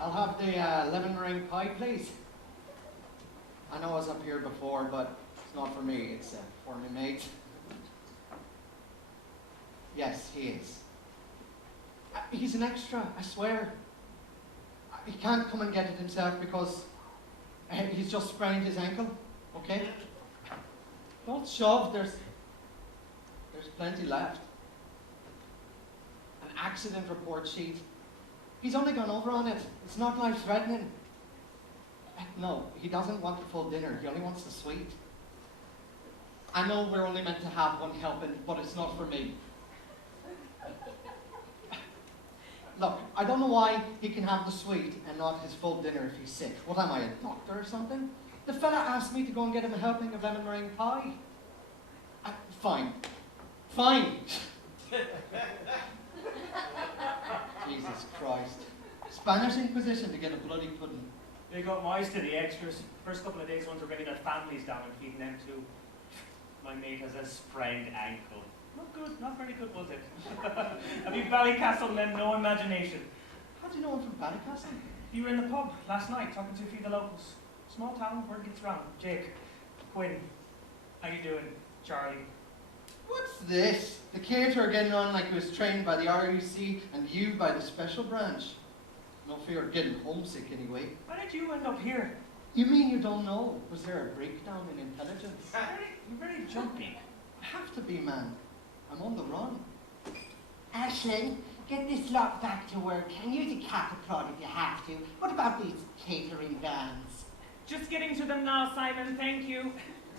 I'll have the lemon meringue pie, please. I know I was up here before, but it's not for me. It's for my mate. Yes, he is. He's an extra, I swear. He can't come and get it himself because he's just sprained his ankle, okay? Don't shove, there's plenty left. An accident report sheet. He's only gone over on it. It's not life-threatening. No, he doesn't want the full dinner. He only wants the sweet. I know we're only meant to have one helping, but it's not for me. Look, I don't know why he can have the sweet and not his full dinner if he's sick. What am I, a doctor or something? The fella asked me to go and get him a helping of lemon meringue pie. Fine. Fine. Jesus Christ. Spanish Inquisition to get a bloody pudding. They got wise to the extras. First couple of days, once we're getting their families down and feeding them too. My mate has a sprained ankle. Not good, not very good, was it? Have you Ballycastle and no imagination? How do you know I'm from Ballycastle? You were in the pub last night talking to a few of the locals. Small town, word gets round. Jake, Quinn, how you doing? Charlie. What's this? The caterer getting on like he was trained by the RUC and you by the special branch. No fear of getting homesick anyway. Why did you end up here? You mean you don't know? Was there a breakdown in intelligence? You're very jumpy. I have to be, man. I'm on the run. Ashlyn, get this lot back to work and use a catapult if you have to. What about these catering vans? Just getting to them now, Simon, thank you.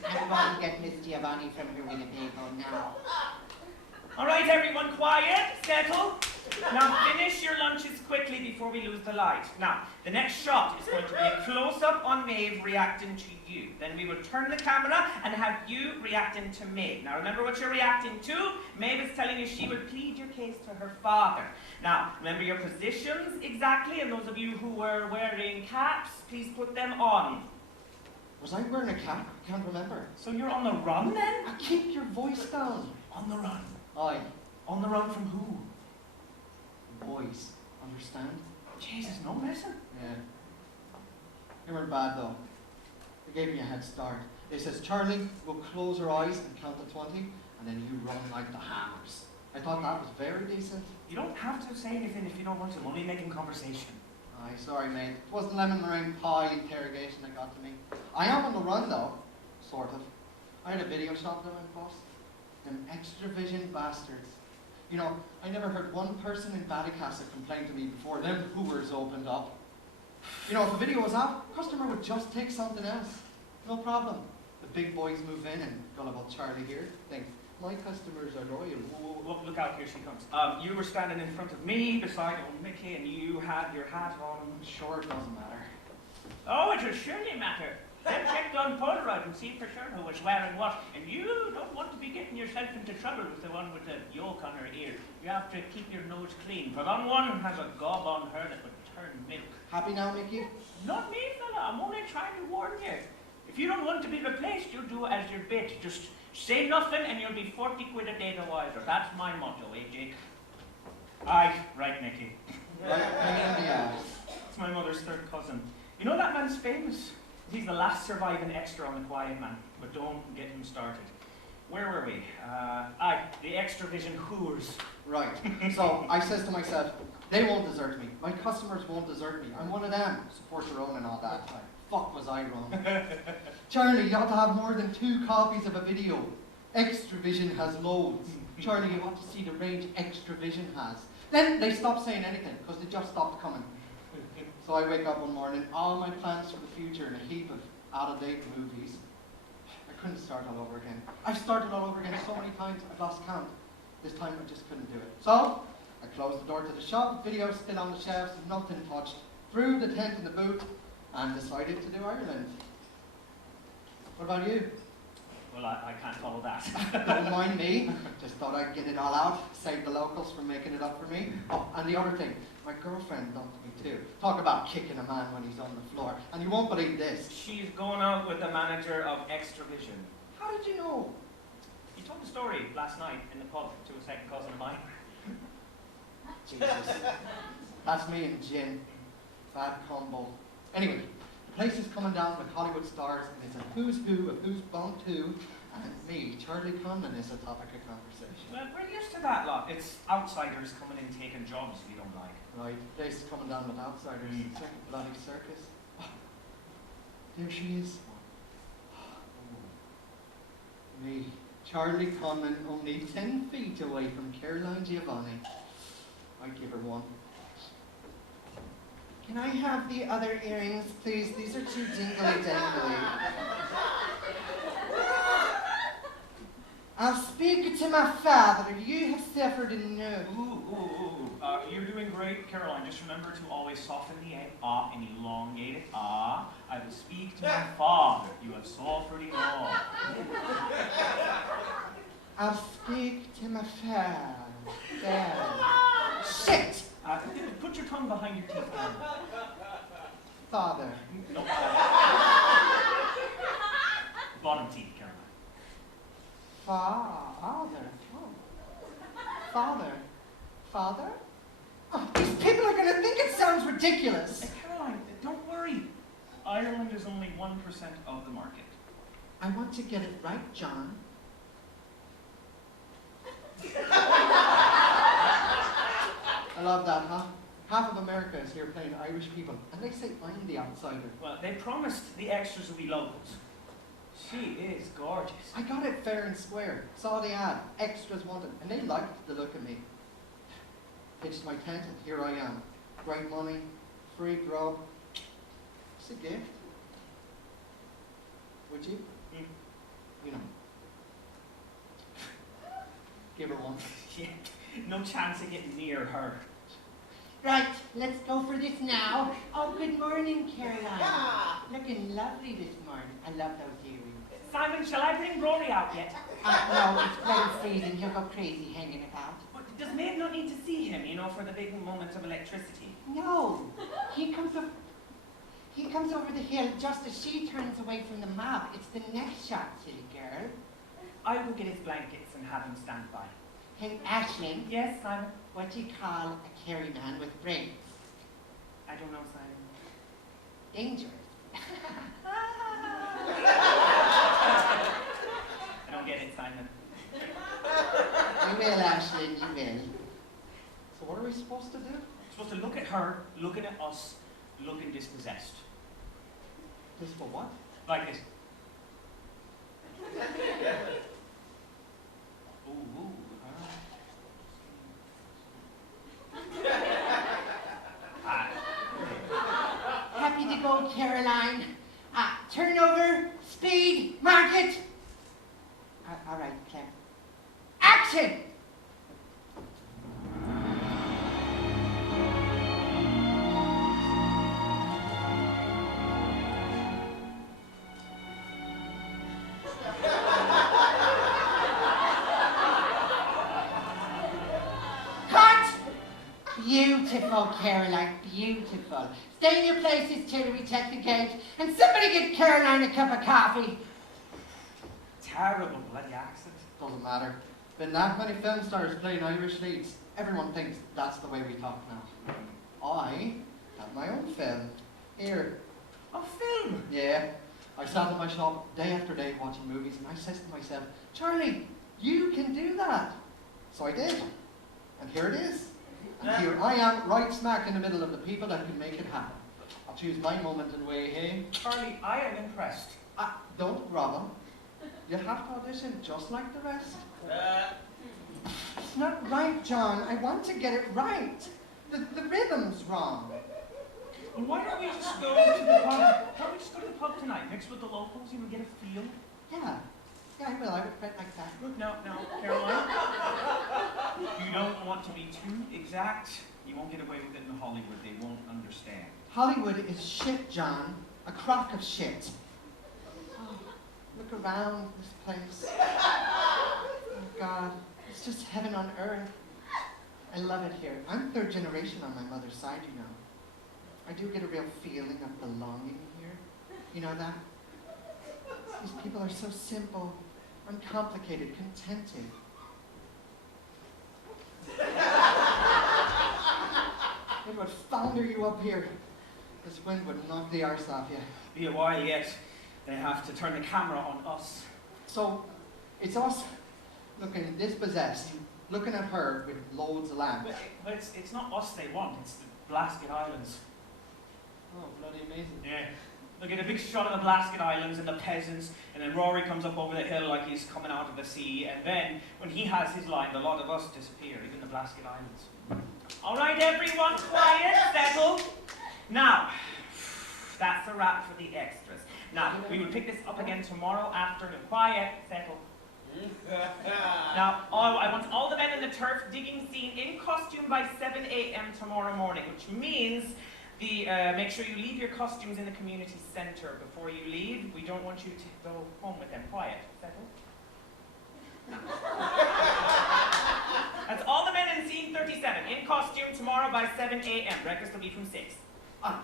Everyone get Miss Giovanni from her Winnebago now. All right, everyone, quiet, settle. Now finish your lunches quickly before we lose the light. Now, the next shot is going to be a close-up on Maeve reacting to you. Then we will turn the camera and have you reacting to Maeve. Now remember what you're reacting to. Maeve is telling you she will plead your case to her father. Now, remember your positions exactly, and those of you who were wearing caps, please put them on. Was I wearing a cap? I can't remember. So you're on the run then? Keep your voice down. On the run. Aye. On the run from who? Boys. Understand? Jesus, no messing. Yeah. They weren't bad though. They gave me a head start. They says, Charlie, we'll close our eyes and count to 20, and then you run like the hammers. I thought that was very decent. You don't have to say anything if you don't want to. I'm only making conversation. Aye, sorry mate. It wasn't lemon meringue pie interrogation that got to me. I am on the run though. Sort of. I had a video shop that went bust. Them extra vision bastards. You know, I never heard one person in Ballycastle complain to me before them hooers opened up. You know, if a video was out, customer would just take something else. No problem. The big boys move in and gullible Charlie here think, my customers are loyal. Whoa, look out, here she comes. You were standing in front of me, beside old Mickey, and you had your hat on. Sure, it doesn't matter. Oh, it will surely matter. Then checked on Polaroid and see for sure who was wearing what. And you don't want to be getting yourself into trouble with the one with the yolk on her ear. You have to keep your nose clean. For that one has a gob on her that would turn milk. Happy now, Mickey? Not me, fella. I'm only trying to warn you. If you don't want to be replaced, you do as you're bid. Just say nothing and you'll be 40 quid a day the wiser. That's my motto, eh, Jake? Aye, right, Mickey. Right, pain in the ass. It's my mother's third cousin. You know that man's famous? He's the last surviving extra on The Quiet Man, but don't get him started. Where were we? The extra vision whores. Right. So I says to myself, they won't desert me. My customers won't desert me. I'm one of them. Support your own and all that. Like, fuck was I wrong? Charlie, you ought to have more than 2 copies of a video. Extra Vision has loads. Charlie, you ought to see the range Extra Vision has. Then they stopped saying anything because they just stopped coming. So I wake up one morning, all my plans for the future and a heap of out-of-date movies. I couldn't start all over again. I've started all over again so many times, I've lost count. This time I just couldn't do it. So, I closed the door to the shop, videos still on the shelves, nothing touched, threw the tent in the boot, and decided to do Ireland. What about you? Well, I can't follow that. Don't mind me. Just thought I'd get it all out, save the locals from making it up for me. Oh, and the other thing, my girlfriend dumped me too. Talk about kicking a man when he's on the floor. And you won't believe this. She's going out with the manager of Extra Vision. How did you know? told the story last night in the pub to a second cousin of mine. Jesus. That's me and gin. Bad combo. Anyway, the place is coming down with Hollywood stars, and it's a who's who of who's bumped who, and me, Charlie Conlon, is a topic of conversation. Well, we're used to that lot. It's outsiders coming in taking jobs we don't like. Right, the place is coming down with outsiders. It's like a bloody circus. Oh, there she is. Me, Charlie Conlon, only 10 feet away from Caroline Giovanni. I'd give her one. Can I have the other earrings, please? These are too dingly-dangly. I'll speak to my father. You have suffered enough. You're doing great, Caroline. Just remember to always soften the A, ah, and elongate it, ah. I will speak to my father. You have suffered enough. I'll speak to my father. Shit! Put your tongue behind your teeth. Father. No. Bottom teeth, Caroline. Father. Oh. Father. Father? Oh, these people are going to think it sounds ridiculous. Caroline, don't worry. Ireland is only 1% of the market. I want to get it right, John. I love that, huh? Half of America is here playing Irish people, and they say I'm the outsider. Well, they promised the extras would be locals. She is gorgeous. I got it fair and square. Saw the ad, extras wanted, and they liked the look of me. Pitched my tent, and here I am. Great money, free grub. It's a gift. Would you? You know. Give her one. Yeah, no chance of getting near her. Right, let's go for this now. Oh, good morning, Caroline. Looking lovely this morning. I love those earrings. Simon, shall I bring Rory out yet? No, it's bloody freezing. He'll go crazy hanging about. But does Maeve not need to see him, for the big moments of electricity? No, he comes over the hill just as she turns away from the mob. It's the next shot, silly girl. I will get his blankets and have him stand by. Hey, Aisling. Yes, Simon? What do you call a carry man with brains? I don't know, Simon. Dangerous. I don't get it, Simon. You will, Aisling, you will. So what are we supposed to do? We're supposed to look at her, looking at us, looking dispossessed. This for what? Like this. Ooh. Happy to go, Caroline. Turnover, speed, market. All right, Claire. Action! Beautiful, Caroline, beautiful. Stay in your places till we check the gate, and somebody give Caroline a cup of coffee. Terrible bloody accent. Doesn't matter. Been that many film stars playing Irish leads. Everyone thinks that's the way we talk now. I have my own film. Here. A film? Yeah. I sat in my shop day after day watching movies, and I says to myself, Charlie, you can do that. So I did. And here it is. And here I am, right smack in the middle of the people that can make it happen. I'll choose my moment and way in. Charlie, I am impressed. Don't grovel. You have to audition just like the rest. It's not right, John. I want to get it right. The rhythm's wrong. Well, why don't we just go to the pub? Why don't we just go to the pub tonight, mix with the locals, get a feel? Yeah. Yeah, I will. I would quite like that. No, Caroline. You don't want to be too exact. You won't get away with it in Hollywood. They won't understand. Hollywood is shit, John. A crock of shit. Oh, look around this place. Oh, God. It's just heaven on earth. I love it here. I'm third generation on my mother's side, you know. I do get a real feeling of belonging here. You know that? These people are so simple, uncomplicated, contented. It would founder you up here. This wind would knock the arse off you. Be a while yet. They have to turn the camera on us. So, it's us looking dispossessed, looking at her with loads of lamp. But it's not us they want, it's the Blasket Islands. Oh, bloody amazing. Yeah. They'll get a big shot of the Blasket Islands and the peasants, and then Rory comes up over the hill like he's coming out of the sea, and then, when he has his line, the lot of us disappear, even the Blasket Islands. All right, everyone, quiet, settle. Now, that's a wrap for the extras. Now, we will pick this up again tomorrow afternoon. Quiet, settle. Now, I want all the men in the turf digging scene in costume by 7 a.m. tomorrow morning, which means make sure you leave your costumes in the community centre before you leave. We don't want you to go home with them. Quiet, settle. That's all the men in scene 37 in costume tomorrow by 7 a.m. Breakfast will be from 6.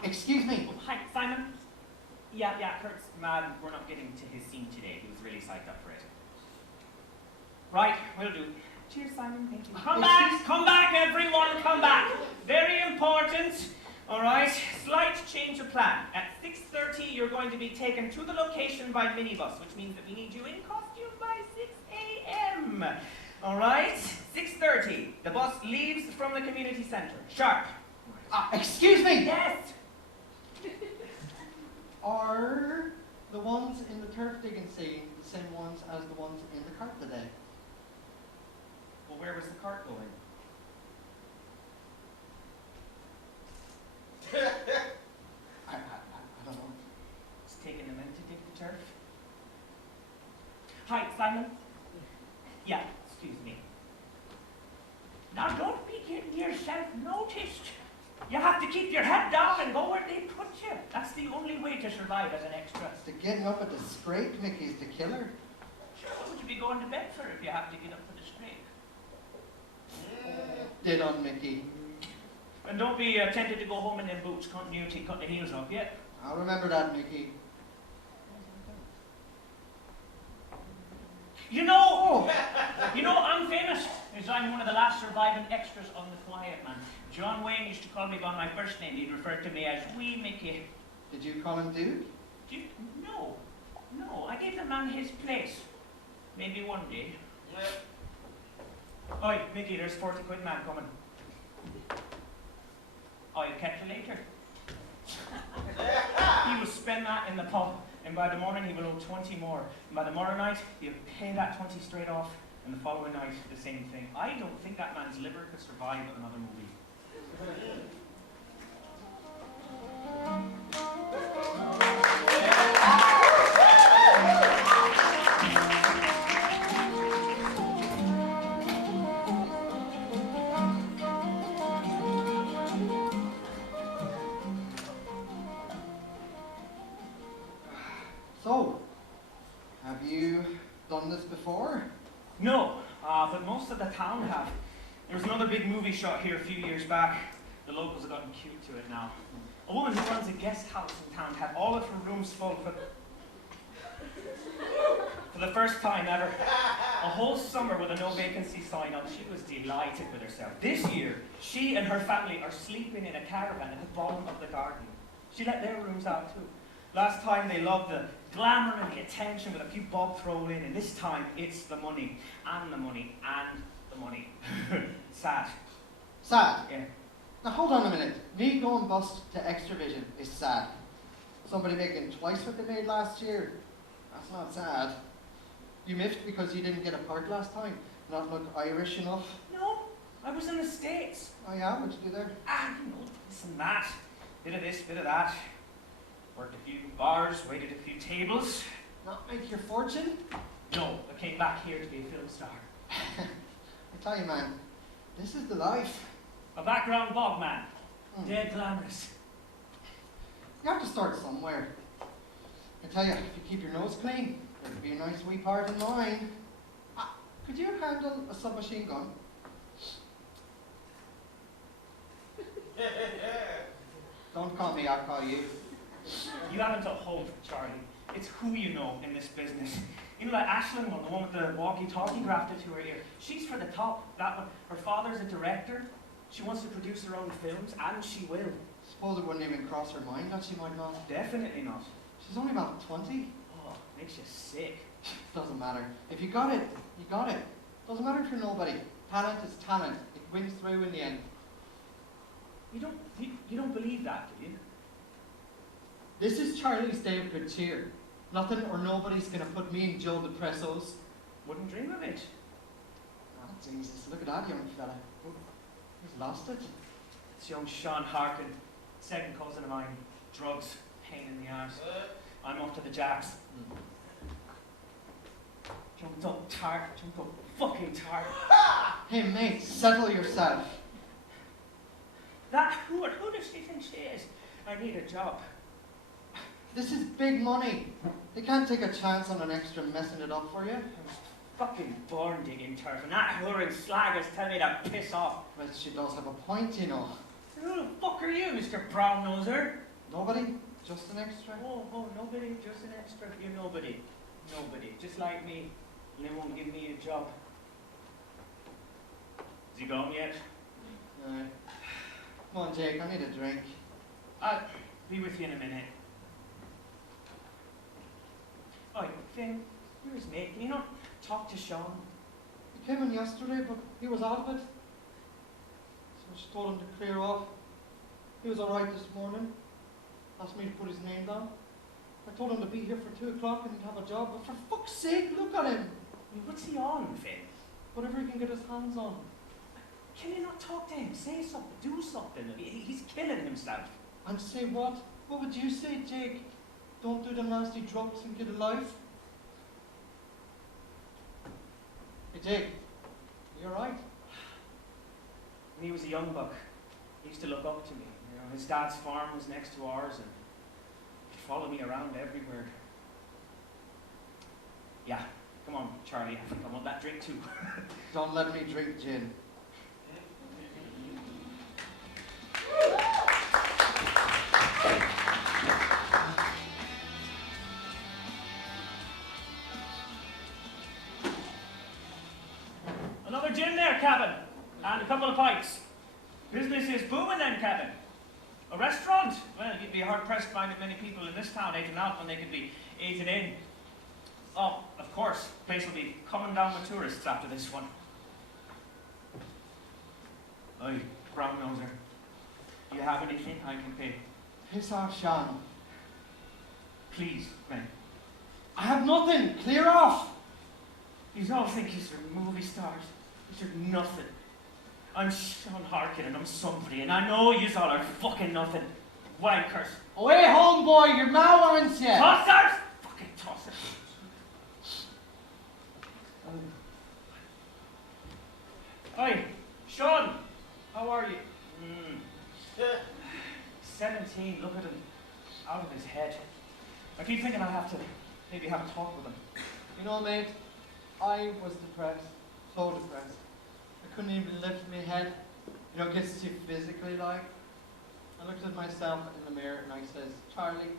Excuse me. Oh, hi, Simon. Yeah, Kurt's mad. We're not getting to his scene today. He was really psyched up for it. Right, will do. Cheers, Simon. Thank you. Come back, everyone, come back. Very important. All right, slight change of plan. At 6:30, you're going to be taken to the location by minibus, which means that we need you in costume by 6 a.m. All right, 6:30. The bus leaves from the community centre. Sharp. Excuse me. Yes. Are the ones in the turf digging scene the same ones as the ones in the cart today? Well, where was the cart going? I don't know. It's taking a minute to dig the turf. Hi, Simon. Yeah, excuse me. Now don't be getting yourself noticed. You have to keep your head down and go where they put you. That's the only way to survive as an extra. The getting up at the scrape, Mickey's the killer. Sure, what would you be going to bed for if you have to get up for the scrape? Did on Mickey. And don't be tempted to go home in them boots. Continuity, cut the heels off yet. I'll remember that, Mickey. You know, I'm famous, as I'm one of the last surviving extras on The Quiet Man. John Wayne used to call me by my first name. He'd refer to me as Wee Mickey. Did you call him Duke? No, I gave the man his place. Maybe one day. Oi, Mickey, there's 40 quid man coming. I'll catch you later. He will spend that in the pub, and by the morning he will owe 20 more. And by tomorrow night, he'll pay that 20 straight off, and the following night, the same thing. I don't think that man's liver could survive another movie. So, have you done this before? No, but most of the town have. There was another big movie shot here a few years back. The locals have gotten cute to it now. A woman who runs a guest house in town had all of her rooms full for the first time ever. A whole summer with a no vacancy sign on. She was delighted with herself. This year, she and her family are sleeping in a caravan at the bottom of the garden. She let their rooms out too. Last time they loved the glamour and the attention with a few bob thrown in, and this time it's the money, and the money, and the money. Sad. Sad? Yeah. Now hold on a minute. Me going bust to Extravision is sad. Somebody making twice what they made last year, that's not sad. You miffed because you didn't get a part last time? Not look Irish enough? No, I was in the States. Oh yeah, what'd you do there? This and that. Bit of this, bit of that. Worked a few bars, waited a few tables. Not make your fortune? No, I came back here to be a film star. I tell you, man, this is the life. A background bog man. Dead glamorous. You have to start somewhere. I tell you, if you keep your nose clean, there could be a nice wee part in mine. Could you handle a submachine gun? Don't call me, I'll call you. You haven't a hope, Charlie. It's who you know in this business. You know that Ashlyn one, the one with the walkie-talkie grafted to her ear? She's for the top, that one. Her father's a director. She wants to produce her own films, and she will. Suppose it wouldn't even cross her mind that she might not. Definitely not. She's only about 20. Oh, makes you sick. Doesn't matter. If you got it, you got it. Doesn't matter if you're nobody. Talent is talent. It wins through in the end. You don't believe that, do you? This is Charlie's day of good cheer. Nothing or nobody's gonna put me and Joe the Pressos. Wouldn't dream of it. Oh, Jesus, look at that young fella. He's lost it. It's young Sean Harkin, second cousin of mine. Drugs, pain in the arse. I'm off to the Jacks. Jumped up fucking tart. Hey mate, settle yourself. Who does she think she is? I need a job. This is big money. They can't take a chance on an extra messing it up for you. I was fucking born digging turf, and that whoring slag is telling me to piss off. Well, she does have a point, you know. Who the fuck are you, Mr. Brown-Noser? Nobody? Just an extra? Oh, nobody, just an extra. You're nobody. Nobody. Just like me. And they won't give me a job. Is he gone yet? No. Come on, Jake, I need a drink. I'll be with you in a minute. Oh, Finn, you're his mate. Can you not talk to Sean? He came in yesterday, but he was out of it. So I just told him to clear off. He was alright this morning. Asked me to put his name down. I told him to be here for 2 o'clock and he'd have a job, but for fuck's sake, look at him! I mean, what's he on, Finn? Whatever he can get his hands on. Can you not talk to him? Say something, do something. He's killing himself. And say what? What would you say, Jake? Don't do the nasty drugs and get a life? Hey, Jake, you alright? When he was a young buck, he used to look up to me. You know, his dad's farm was next to ours, and he'd follow me around everywhere. Yeah, come on, Charlie. I think I want that drink too. Don't let me drink gin. Another gin there, Kevin, and a couple of pints. Business is booming then, Kevin. A restaurant? Well, you'd be hard-pressed finding many people in this town eating out when they could be eating in. Oh, of course, the place will be coming down with tourists after this one. Oi, Brown-Noser. Do you have anything I can pay? Piss off, Sean. Please, man. I have nothing! Clear off! You all think you're movie stars. You're nothing. I'm Sean Harkin and I'm somebody, and I know you all are fucking nothing. Wankers. Away home, boy, you're mad, aren't you? Tossers! Fucking tossers. Hi, Sean. How are you? 17, look at him. Out of his head. I keep thinking I have to maybe have a talk with him. You know, mate, I was depressed. So depressed. I couldn't even lift my head. You know, it gets to you physically, like. I looked at myself in the mirror and I says, Charlie,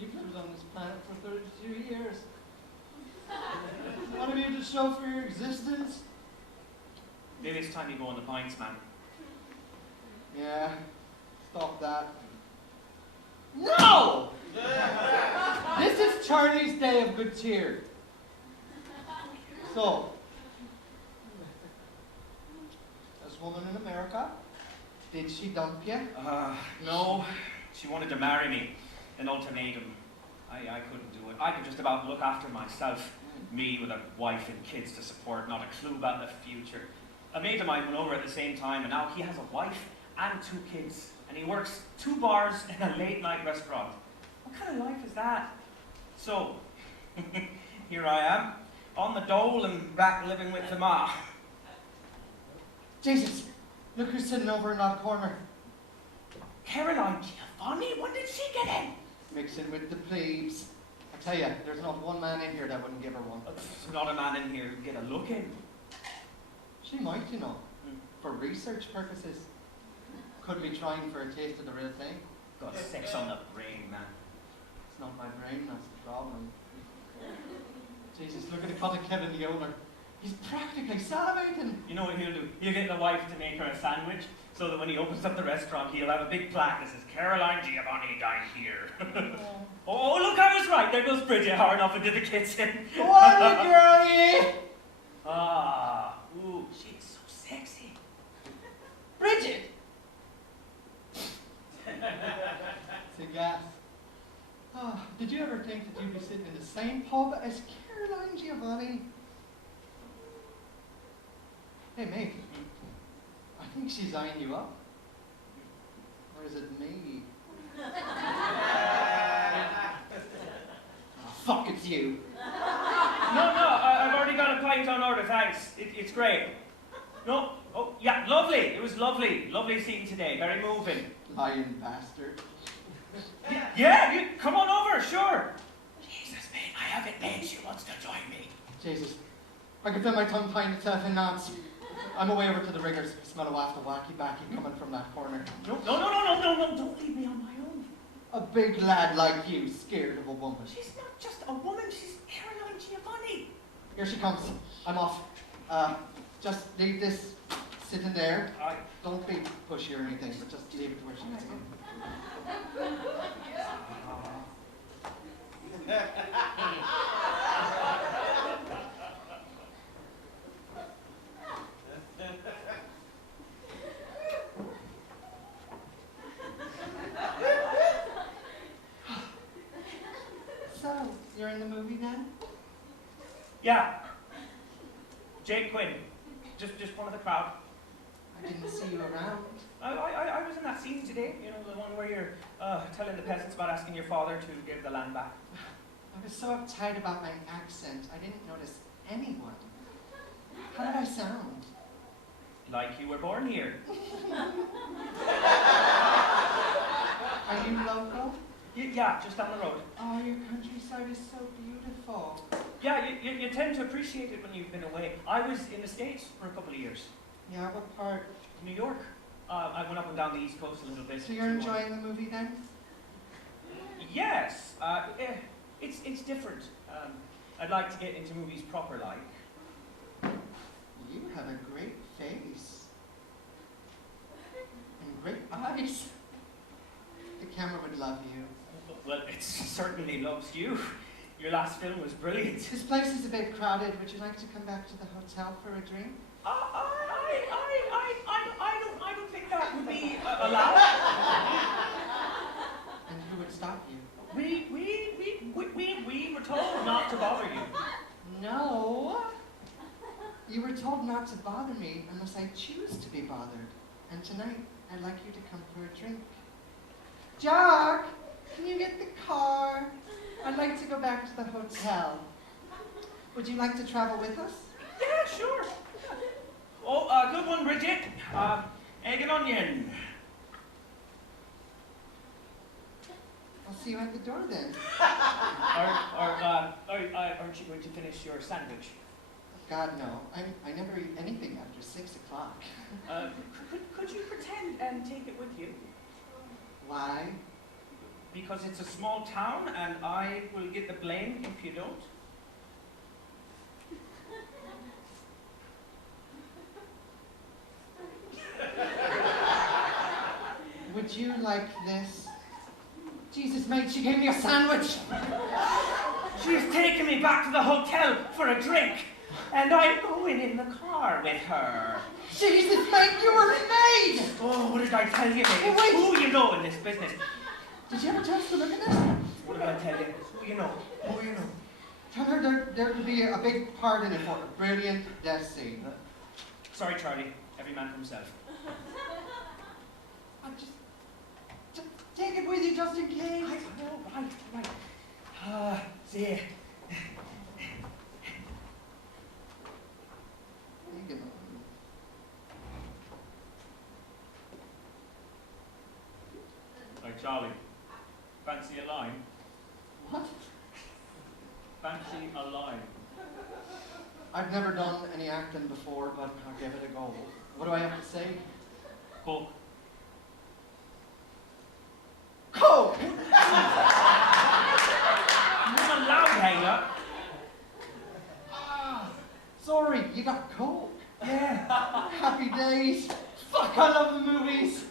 you've lived on this planet for 32 years. What have you to show for your existence? Maybe it's time you go on the pints, man. Yeah, stop that. No! This is Charlie's day of good cheer. So, this woman in America, did she dump you? No. She wanted to marry me. An ultimatum. I couldn't do it. I could just about look after myself. Me with a wife and kids to support, not a clue about the future. A mate of mine went over at the same time, and now he has a wife and 2 kids. And he works 2 bars in a late-night restaurant. What kind of life is that? So, here I am, on the dole and back living with the ma. Jesus, look who's sitting over in that corner. Caroline Giovanni? When did she get in? Mixing with the plebes. I tell you, there's not one man in here that wouldn't give her one. There's not a man in here who'd get a look in. She might, you know, for research purposes. Could be trying for a taste of the real thing. Got sex on the brain, man. It's not my brain, that's the problem. Jesus, look at the cut of Kevin the owner. He's practically salivating. You know what he'll do? He'll get the wife to make her a sandwich so that when he opens up the restaurant, he'll have a big plaque that says, Caroline Giovanni dined here. Oh, look, I was right. There goes Bridget hard off into the kitchen. Go on, girlie! Ah, ooh, she's so sexy. Bridget! It's a gas. Oh, did you ever think that you'd be sitting in the same pub as Caroline Giovanni? Hey, mate. I think she's eyeing you up. Or is it me? Oh, fuck, it's you. No, I've already got a pint on order, thanks. It's great. No, oh, yeah, lovely. It was lovely. Lovely seeing today. Very moving. Lying bastard. Yeah, you come on over, sure. Jesus, mate, I have it made. She wants to join me. Jesus. I can feel my tongue tying itself in knots. I'm away over to the riggers. I smell a waft of wacky-backy coming from that corner. No, don't leave me on my own. A big lad like you, scared of a woman. She's not just a woman, she's Caroline Giovanni. Here she comes. I'm off. Just leave this sitting there. Don't be pushy or anything, but just leave it to where she is. So, you're in the movie then? Yeah. Jake Quinn. Just one of the crowd. I didn't see you around. I was in that scene today, you know, the one where you're telling the peasants about asking your father to give the land back. I was so uptight about my accent, I didn't notice anyone. How did I sound? Like you were born here. Are you local? Yeah, just down the road. Oh, your countryside is so beautiful. Yeah, you tend to appreciate it when you've been away. I was in the States for a couple of years. Yeah, what part? New York. I went up and down the East Coast a little bit. So you're enjoying the movie then? Yes. It's different. I'd like to get into movies proper like. You have a great face. And great eyes. The camera would love you. Well, it certainly loves you. Your last film was brilliant. This place is a bit crowded. Would you like to come back to the hotel for a drink? I don't think that would be allowed. And who would stop you? We were told not to bother you. No. You were told not to bother me unless I choose to be bothered. And tonight, I'd like you to come for a drink. Jack, can you get the car? I'd like to go back to the hotel. Would you like to travel with us? Yeah, sure. Oh, good one, Bridget. Egg and onion. I'll see you at the door then. Aren't you going to finish your sandwich? God, no. I never eat anything after 6 o'clock. Could you pretend and take it with you? Why? Because it's a small town and I will get the blame if you don't. Would you like this? Jesus, mate, she gave me a sandwich. She's taken me back to the hotel for a drink, and I'm going in the car with her. Jesus, mate, you were made! Oh, what did I tell you, mate? Oh, It's wait. who you know in this business. Did you have a chance to look at this? What did I tell you? It's who you know. Who you know. Tell her there could be a big part in it for a brilliant death scene. Sorry, Charlie. Every man for himself. Just take it with you just in case. Right. See ya. Hey, Charlie. Fancy a line? What? Fancy a line? I've never done any acting before, but I'll give it a go. What do I have to say? Cool. Coke! You're not allowed, hang up. Sorry, you got coke. Yeah. Happy days. Fuck, I love the movies.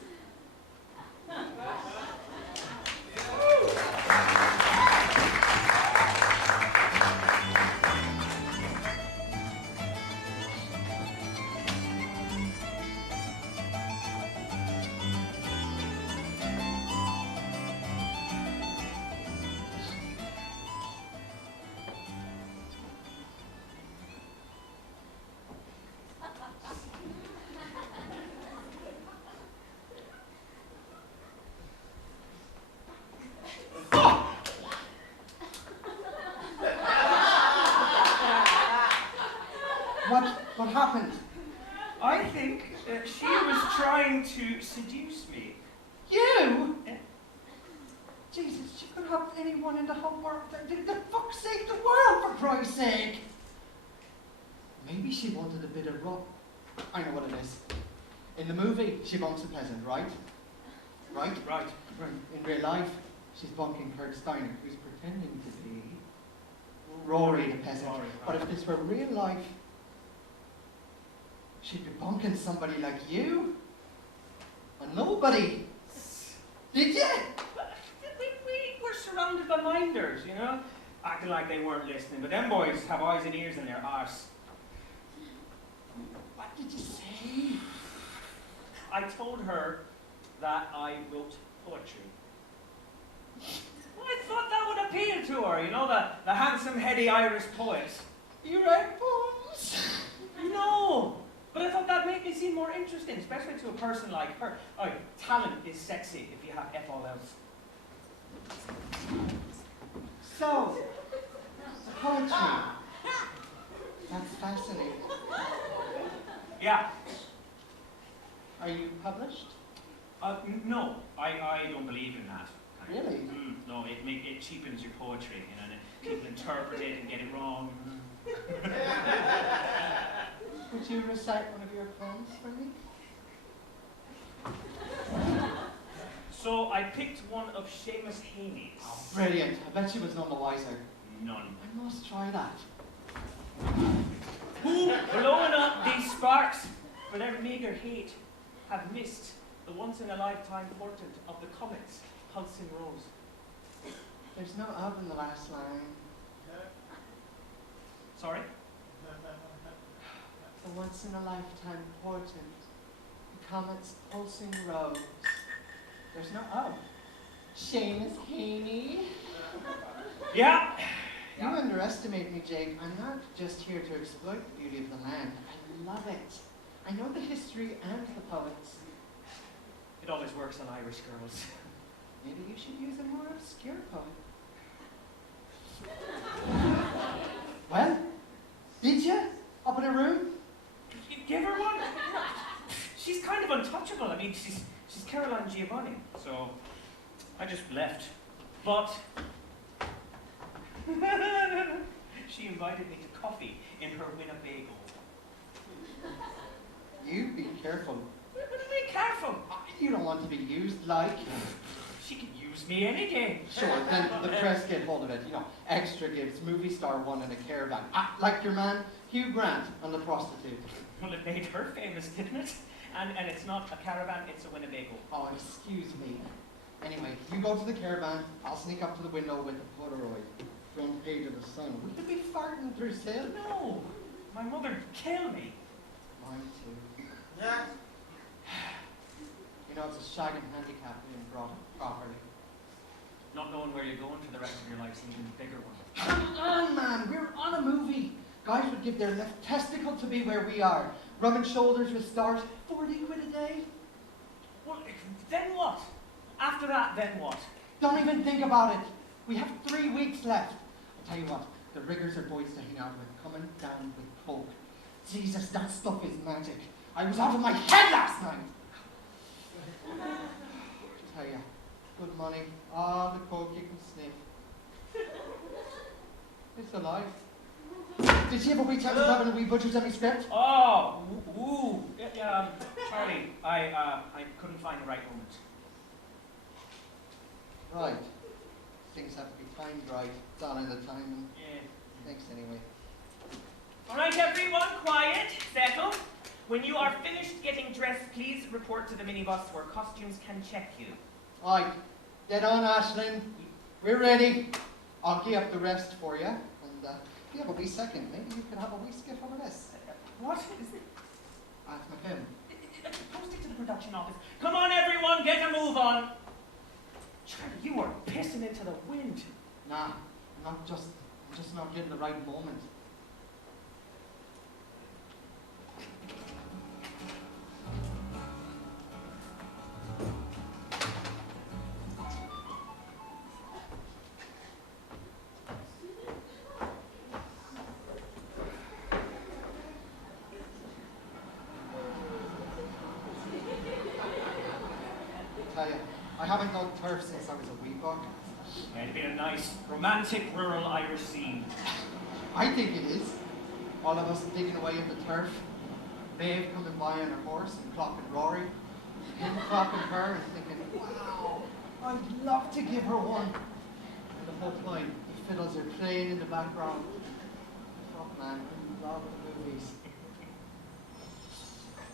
What happened? I think she was trying to seduce me. You? Yeah. Jesus, she could have anyone in the whole world. The fuck's sake, the world, for Christ's sake! Maybe she wanted a bit of rock. I know what it is. In the movie, she bunks a peasant, right? Right? Right. In real life, she's bunking Kurt Steiner, who's pretending to be Rory the peasant. Rory, But right. if this were real life, she'd be bunking somebody like you. A nobody. Did you? We were surrounded by minders, you know? Acting like they weren't listening. But them boys have eyes and ears in their arse. What did you say? I told her that I wrote poetry. Well, I thought that would appeal to her, you know, the handsome, heady Irish poet. You write poems? No! But I thought that made me seem more interesting, especially to a person like her. Oh, talent is sexy if you have F all else. So, poetry. That's fascinating. Yeah. Are you published? No, I don't believe in that. Really? No, it cheapens your poetry, you know, and people interpret it and get it wrong. Would you recite one of your poems for me? So I picked one of Seamus Heaney's. Oh, brilliant. I bet she was none the wiser. None. I must try that. Who, blowing up these sparks for their meagre hate, have missed the once-in-a-lifetime portent of the comet's pulsing rose. There's no of in the last line. Sorry? The once in a lifetime portent. The comet's pulsing rose. There's no of. Seamus Heaney. Yeah. You underestimate me, Jake. I'm not just here to exploit the beauty of the land. I love it. I know the history and the poets. It always works on Irish girls. Maybe you should use a more obscure poet. Well, did you? Up in a room? You give her one? She's kind of untouchable. I mean, she's Caroline Giovanni, so I just left. But she invited me to coffee in her Winnebago. You be careful. What do you mean careful? You don't want to be used like. She could use me any day. Sure, then the press get hold of it. You know, extra gives, movie star one in a caravan. Like your man, Hugh Grant, and the prostitute. Well, it made her famous, didn't it? And it's not a caravan, it's a Winnebago. Oh, excuse me. Anyway, you go to the caravan, I'll sneak up to the window with the Polaroid. Front page of the Sun. We could be farting through sale. No, my mother'd kill me. Mine too. Yeah. You know, it's a shagging handicap being brought up properly. Not knowing where you're going for the rest of your life's an even bigger one. Come on, man, we're on a movie. Guys would give their left testicle to be where we are. Rubbing shoulders with stars, 40 quid a day. Well, then what? After that, then what? Don't even think about it. We have 3 weeks left. I'll tell you what, the riggers are boys to hang out with, coming down with coke. Jesus, that stuff is magic. I was out of my head last night. I tell ya, good money, all the coke you can sniff. It's alive. Did she ever reach out to having a wee butcher's every script? Oh, ooh. Charlie, I couldn't find the right moment. Right. Things have to be timed right. It's all in the timing. Yeah. Thanks anyway. All right, everyone, When you are finished getting dressed, please report to the minibus where costumes can check you. Right, dead on, Ashlyn. We're ready. I'll key up the rest for you. And if you have a wee second, maybe you could have a wee skiff over this. What is it? That's my film. Post it to the production office. Come on, everyone, get a move on. Charlie, you are pissing into the wind. Nah, I'm just not getting the right moment. Tell you, I haven't done turf since I was a wee buck. It'd be a nice, romantic, rural Irish scene. I think it is. All of us digging away in the turf. Maeve coming by on her horse and clocking Rory. Him clocking her and thinking, wow, I'd love to give her one. And the whole time, the fiddles are playing in the background. Fuck man, I love movies.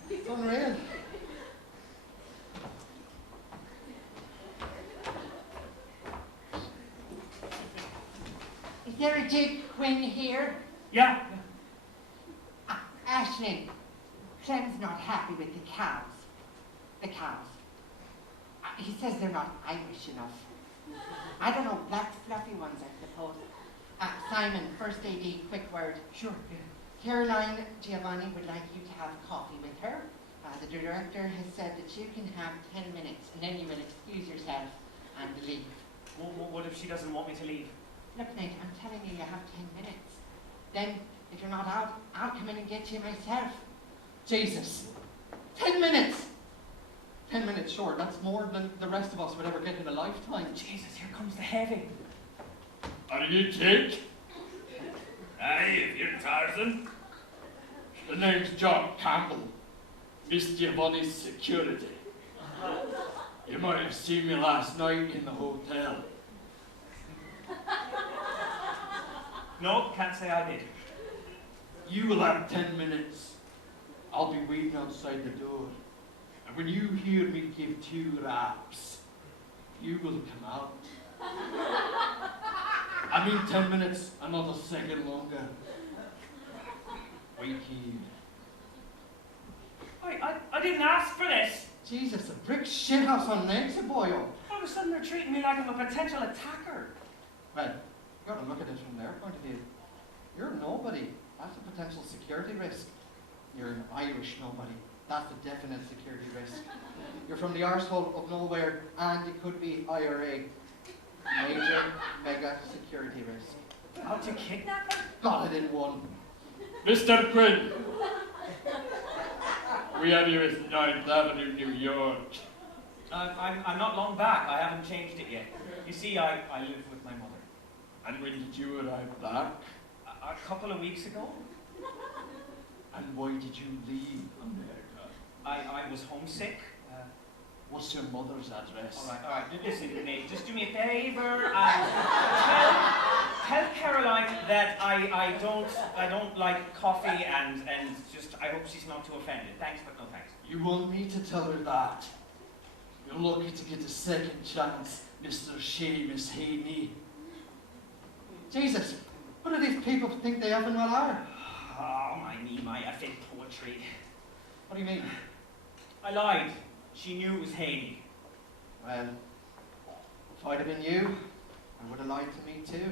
It's unreal. Is there a Jake Quinn here? Yeah. Ashlyn, Clem's not happy with the cows. The cows. He says they're not Irish enough. I don't know, black fluffy ones, I suppose. Simon, first AD, quick word. Sure, yeah. Caroline Giovanni would like you to have coffee with her. The director has said that you can have 10 minutes and then you will excuse yourself and leave. What if she doesn't want me to leave? Look, Nate, I'm telling you, you have 10 minutes. Then, if you're not out, I'll come in and get you myself. Jesus. 10 minutes! 10 minutes, sure. That's more than the rest of us would ever get in a lifetime. Jesus, here comes the heavy. Are you Jake? Aye, if you're Tarzan. The name's John Campbell, Miss Giovanni's security. You might have seen me last night in the hotel. No, can't say I did. You will have 10 minutes. I'll be waiting outside the door. And when you hear me give 2 raps, you will come out. I mean 10 minutes, another second longer. Wait here. I didn't ask for this. Jesus, a brick shithouse on legs, boy. All of a sudden they're treating me like I'm a potential attacker. Well, you got to look at it from their point of view. You're nobody. That's a potential security risk. You're an Irish nobody. That's a definite security risk. You're from the arsehole of nowhere, and it could be IRA. Major, mega security risk. How to kidnap her? Got it in one. Mr. Quinn! We have you at 9th Avenue, New York. I'm not long back. I haven't changed it yet. You see, I live with my mother. And when did you arrive back? A couple of weeks ago, And why did you leave America? I was homesick. What's your mother's address? All right. Listen, Nate, just do me a favor and tell Caroline that I don't like coffee and just I hope she's not too offended. Thanks, but no thanks. You want me to tell her that? You're lucky to get a second chance, Mr. Seamus Haney. Jesus, what do these people think they effing well are? Oh, my knee, my effing poetry. What do you mean? I lied. She knew it was Haney. Well, if I'd have been you, I would have lied to me too.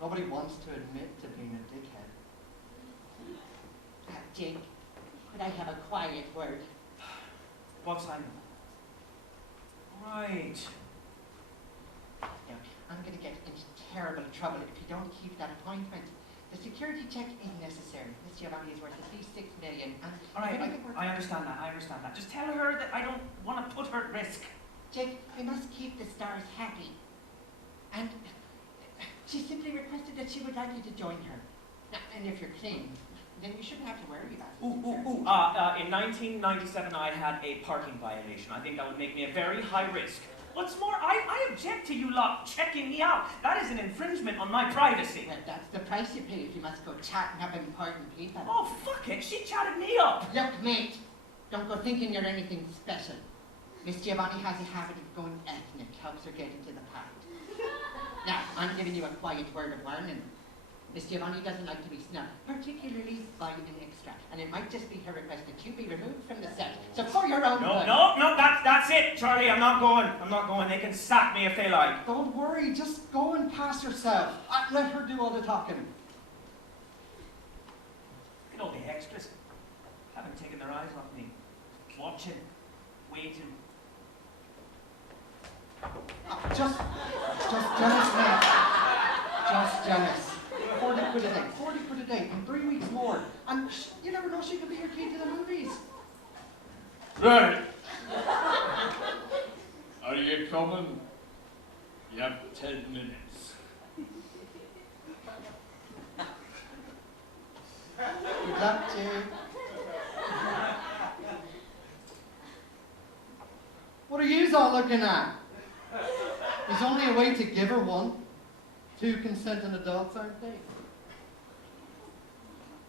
Nobody wants to admit to being a dickhead. Jake, could I have a quiet word? What time? Right. Now, I'm going to get into terrible trouble if you don't keep that appointment. The security check is necessary. Miss Giovanni is worth at least $6 million. And All right, if it doesn't work- I understand that. Just tell her that I don't want to put her at risk. Jake, we must keep the stars happy. And she simply requested that she would like you to join her. Now, and if you're clean, then you shouldn't have to worry about it. In 1997, I had a parking violation. I think that would make me a very high risk. What's more, I object to you lot checking me out. That is an infringement on my privacy. Well, that's the price you pay if you must go chatting up important people. Oh, fuck it. She chatted me up. Look, mate, don't go thinking you're anything special. Miss Giovanni has a habit of going ethnic, helps her get into the part. Now, I'm giving you a quiet word of warning. Miss Giovanni doesn't like to be snubbed, particularly by an extra. And it might just be her request that you be removed from the set. So for your own good. No, that's it, Charlie. I'm not going. They can sack me if they like. Don't worry, just go and pass yourself. Let her do all the talking. Look at all the extras. Haven't taken their eyes off me. Watching, waiting. Just jealous, mate. Just jealous. 40 quid a day, 40 quid a day, in 3 weeks more. And you never know, she could be your key to the movies. Right. Are you coming? You have 10 minutes. Good luck, Jake. What are yous all looking at? There's only a way to give her one. 2 consenting adults, aren't they?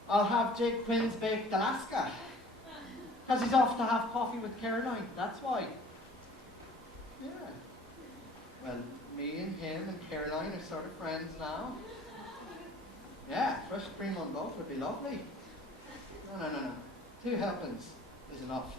I'll have Jake Quinn's baked Alaska. Because he's off to have coffee with Caroline, that's why. Yeah. Well, me and him and Caroline are sort of friends now. Yeah, fresh cream on both would be lovely. No. 2 helpings is enough.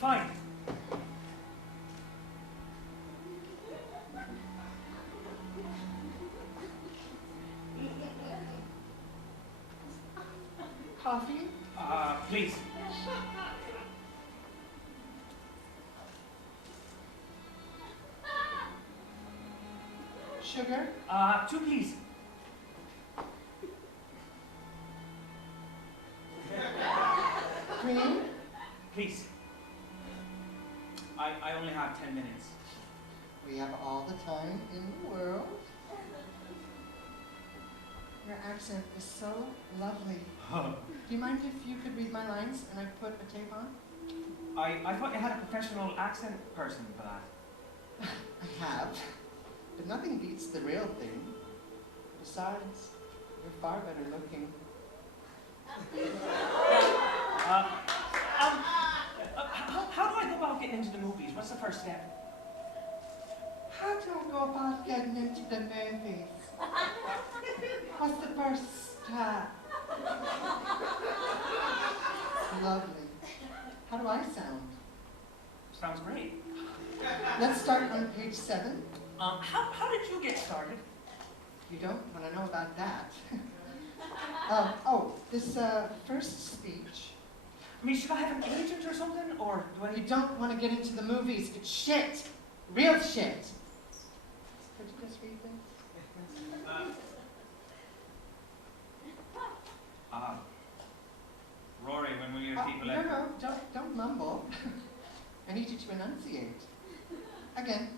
Fine. Coffee? Please. Sugar? 2 please. Cream? Please. I only have 10 minutes. We have all the time in the world. Your accent is so lovely. Do you mind if you could read my lines and I put a tape on? I thought you had a professional accent person for that. I have. But nothing beats the real thing. Besides, you're far better looking. How do I go about getting into the movies? What's the first step? How do I go about getting into the movies? What's the first step? Lovely. How do I sound? Sounds great. Let's start on page 7. How did you get started? You don't want to know about that. This first speech. I mean, should I have an agent or something, or do I You need... don't want to get into the movies. It's shit. Real shit. Could you just read this? Rory, when will your people... No, don't mumble. I need you to enunciate. Again.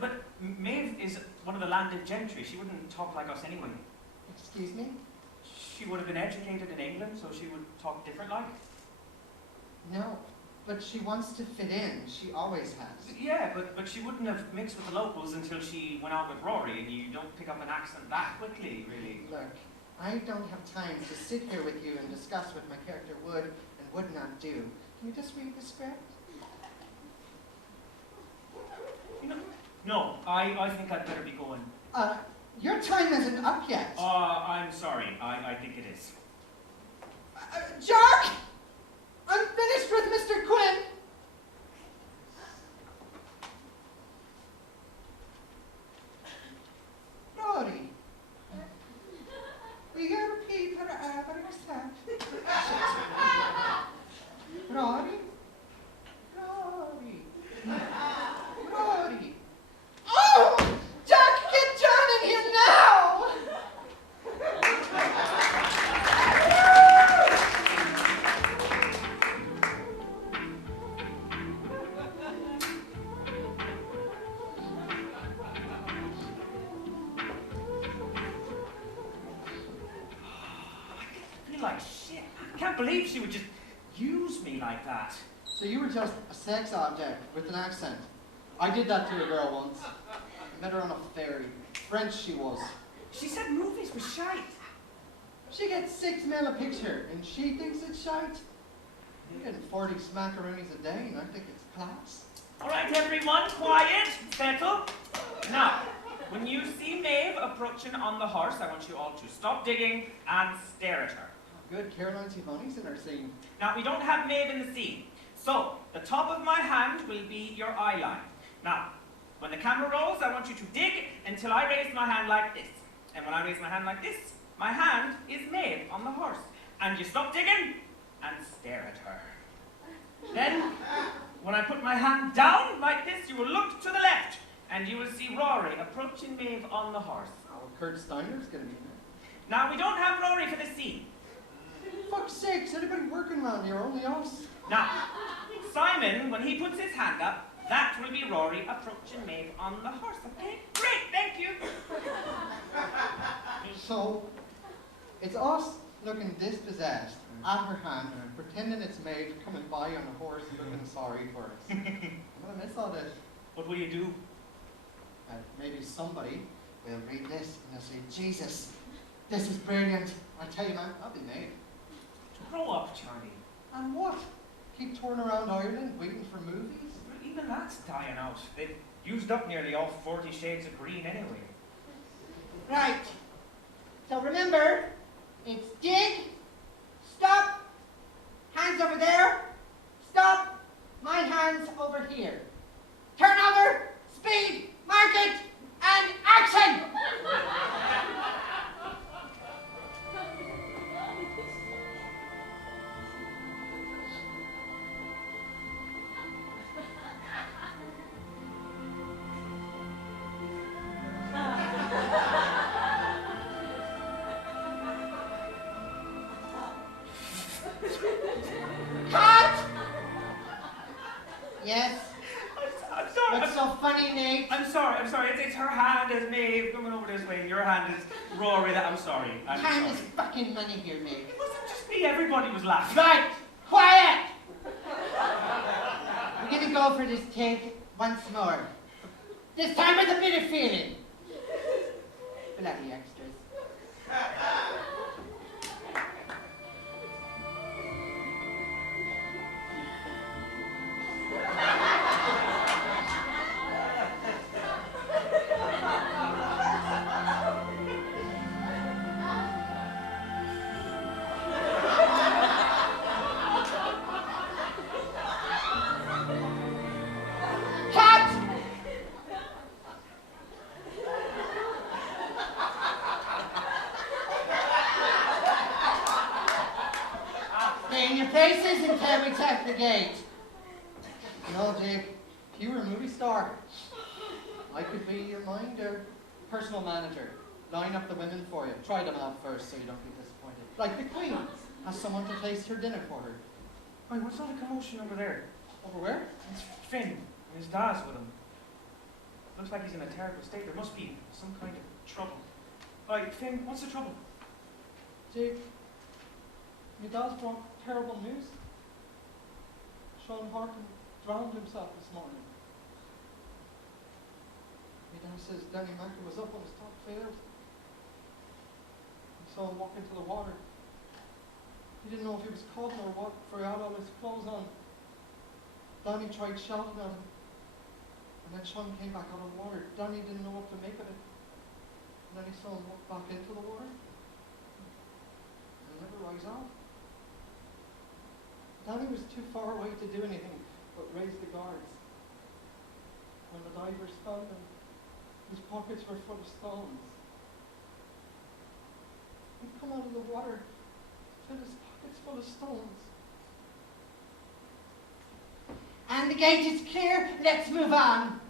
But Maeve is one of the landed gentry. She wouldn't talk like us anyway. Excuse me? She would have been educated in England, so she would talk different like. No, but she wants to fit in. She always has. Yeah, but she wouldn't have mixed with the locals until she went out with Rory, and you don't pick up an accent that quickly, really. Look, I don't have time to sit here with you and discuss what my character would and would not do. Can you just read the script? You know, no, I think I'd better be going. Your time isn't up yet. I'm sorry. I think it is. Jack! I'm finished with Mr. Quinn. like shit. I can't believe she would just use me like that. So you were just a sex object with an accent. I did that to a girl once. I met her on a ferry. French she was. She said movies were shite. She gets 6 mil a picture, and she thinks it's shite. I'm getting 40 smackaroonies a day, and I think it's class. All right, everyone, quiet, settle. Now, when you see Maeve approaching on the horse, I want you all to stop digging and stare at her. Good, Caroline Tivoni's in our scene. Now, we don't have Maeve in the scene, so the top of my hand will be your eye line. Now, when the camera rolls, I want you to dig until I raise my hand like this. And when I raise my hand like this, my hand is Maeve on the horse. And you stop digging and stare at her. Then, when I put my hand down like this, you will look to the left and you will see Rory approaching Maeve on the horse. Oh, Kurt Steiner's gonna be there. Now, we don't have Rory for the scene. Fuck's sakes, anybody working around here? Only us. Now, Simon, when he puts his hand up, that will be Rory approaching Maeve on the horse, okay? Great, thank you. So, it's us looking dispossessed at her hand and pretending it's Maeve coming by on a horse looking sorry for us. I'm gonna miss all this. What will you do? Maybe somebody will read this and they'll say, Jesus, this is brilliant. I tell you, man, I'll be Maeve. Grow up, Charlie. And what? Keep touring around Ireland waiting for movies? Even that's dying out. They've used up nearly all 40 shades of green anyway. Right. So remember, it's dig, stop, hands over there, stop, my hands over here. Turn over, speed, mark it, and action! Cut! Yes? I'm sorry. What's so funny, Nate? I'm sorry. It's her hand is Maeve coming over this way, and your hand is Rory. I'm sorry. I'm Time sorry. is fucking money here, Nate. It wasn't just me. Everybody was laughing. Right! Quiet! We're gonna go for this take once more. This time with a bit of feeling. Bloody extras. Cut! Stay in your places until we check the gate. No, Jake, if you were a movie star, I could be your minder, personal manager. Line up the women for you. Try them out first so you don't get disappointed. Like the Queen has someone to taste her dinner for her. Wait, what's all the commotion over there? Over where? It's Finn and his dad's with him. Looks like he's in a terrible state. There must be some kind of trouble. Right, Finn, what's the trouble? Jake, your dad's brought terrible news. Sean Harkin drowned himself this morning. My dad says Danny Macker was up on his top failed. He saw him walk into the water. He didn't know if he was caught or what, for he had all his clothes on. Danny tried shouting at him. And then Sean came back out of the water. Danny didn't know what to make of it. And then he saw him walk back into the water. And he never rise out. Danny was too far away to do anything but raise the guards. When the divers found him, his pockets were full of stones. He'd come out of the water, fill his pockets full of stones. And the gate is clear. Let's move on.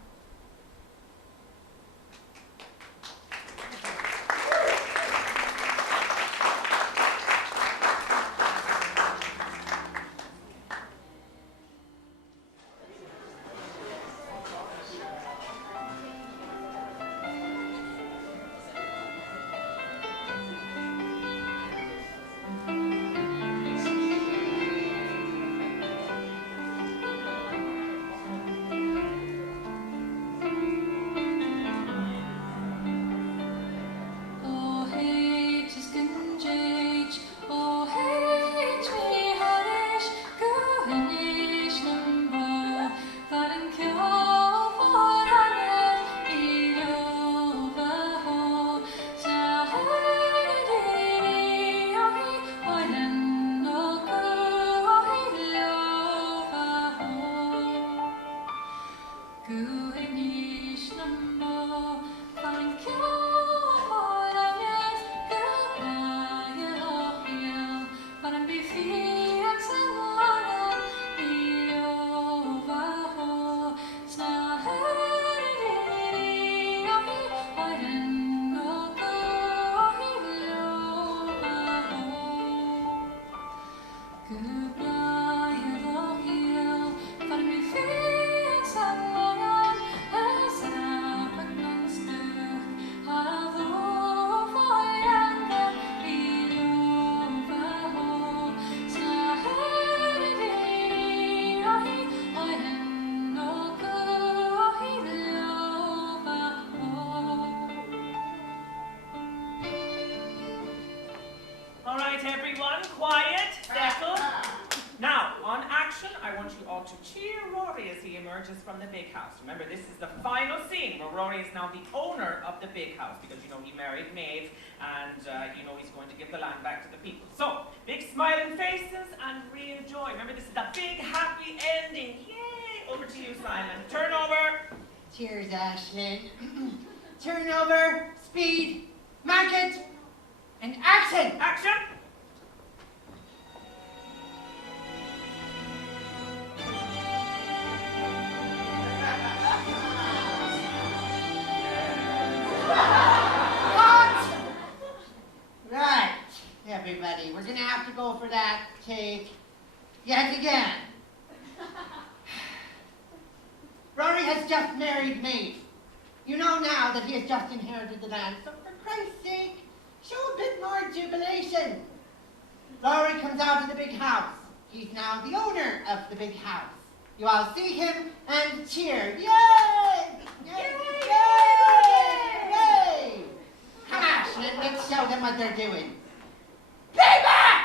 right, everyone, quiet, settle. Now, on action, I want you all to cheer Rory as he emerges from the big house. Remember, this is the final scene where Rory is now the owner of the big house because, you know, he married Maeve and, you know, he's going to give the land back to the people. So, big smiling faces and real joy. Remember, this is the big happy ending. Yay! Over to you, Simon. Turn over. Cheers, Ashlyn. Turnover, speed, market, and action! Action! Right, everybody, we're gonna have to go for that take yet again. Rory has just married Maeve. You know now that he has just inherited the land, so for Christ's sake, show a bit more jubilation. Rory comes out of the big house. He's now the owner of the big house. You all see him and cheer. Yay! Yay! Yay! Yay! Come on, Ashlyn, let's show them what they're doing. Payback!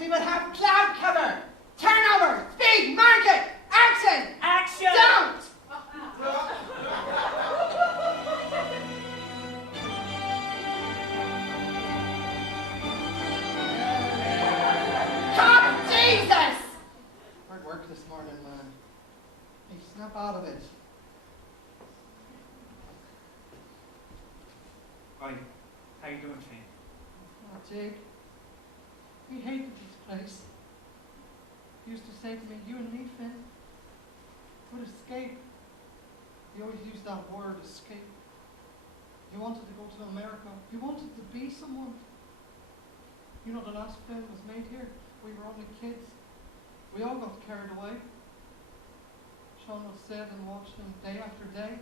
We will have cloud cover. Turnover, speed, market, action! Action! Don't! Come, Jesus! Hard work this morning, man. Hey, snap out of it. Hi. How you doing, Finn? Oh, Jake. We hated this place. He used to say to me, you and me, Finn, would escape. He always used that word, escape. He wanted to go to America. He wanted to be someone. You know, the last film was made here. We were only kids. We all got carried away. Sean was sad and watched him day after day.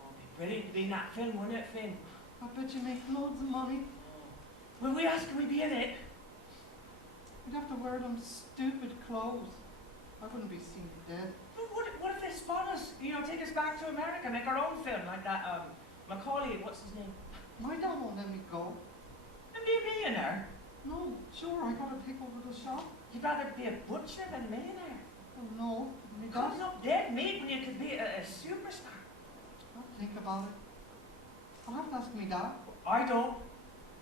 Oh, it'd be brilliant to be in that film, wouldn't it, Finn? I bet you make loads of money. Will we ask can we be in it? We'd have to wear them stupid clothes. I wouldn't be seen dead. But what if they spot us? You know, take us back to America, make our own film like that, Macaulay, what's his name? My dad won't let me go. And be a millionaire? No, sure, I gotta take over the shop. You'd rather be a butcher than a millionaire? Oh no, my Cutting dad. up dead meat when you could be a superstar. I'll think about it. I'll have to ask my dad. I don't.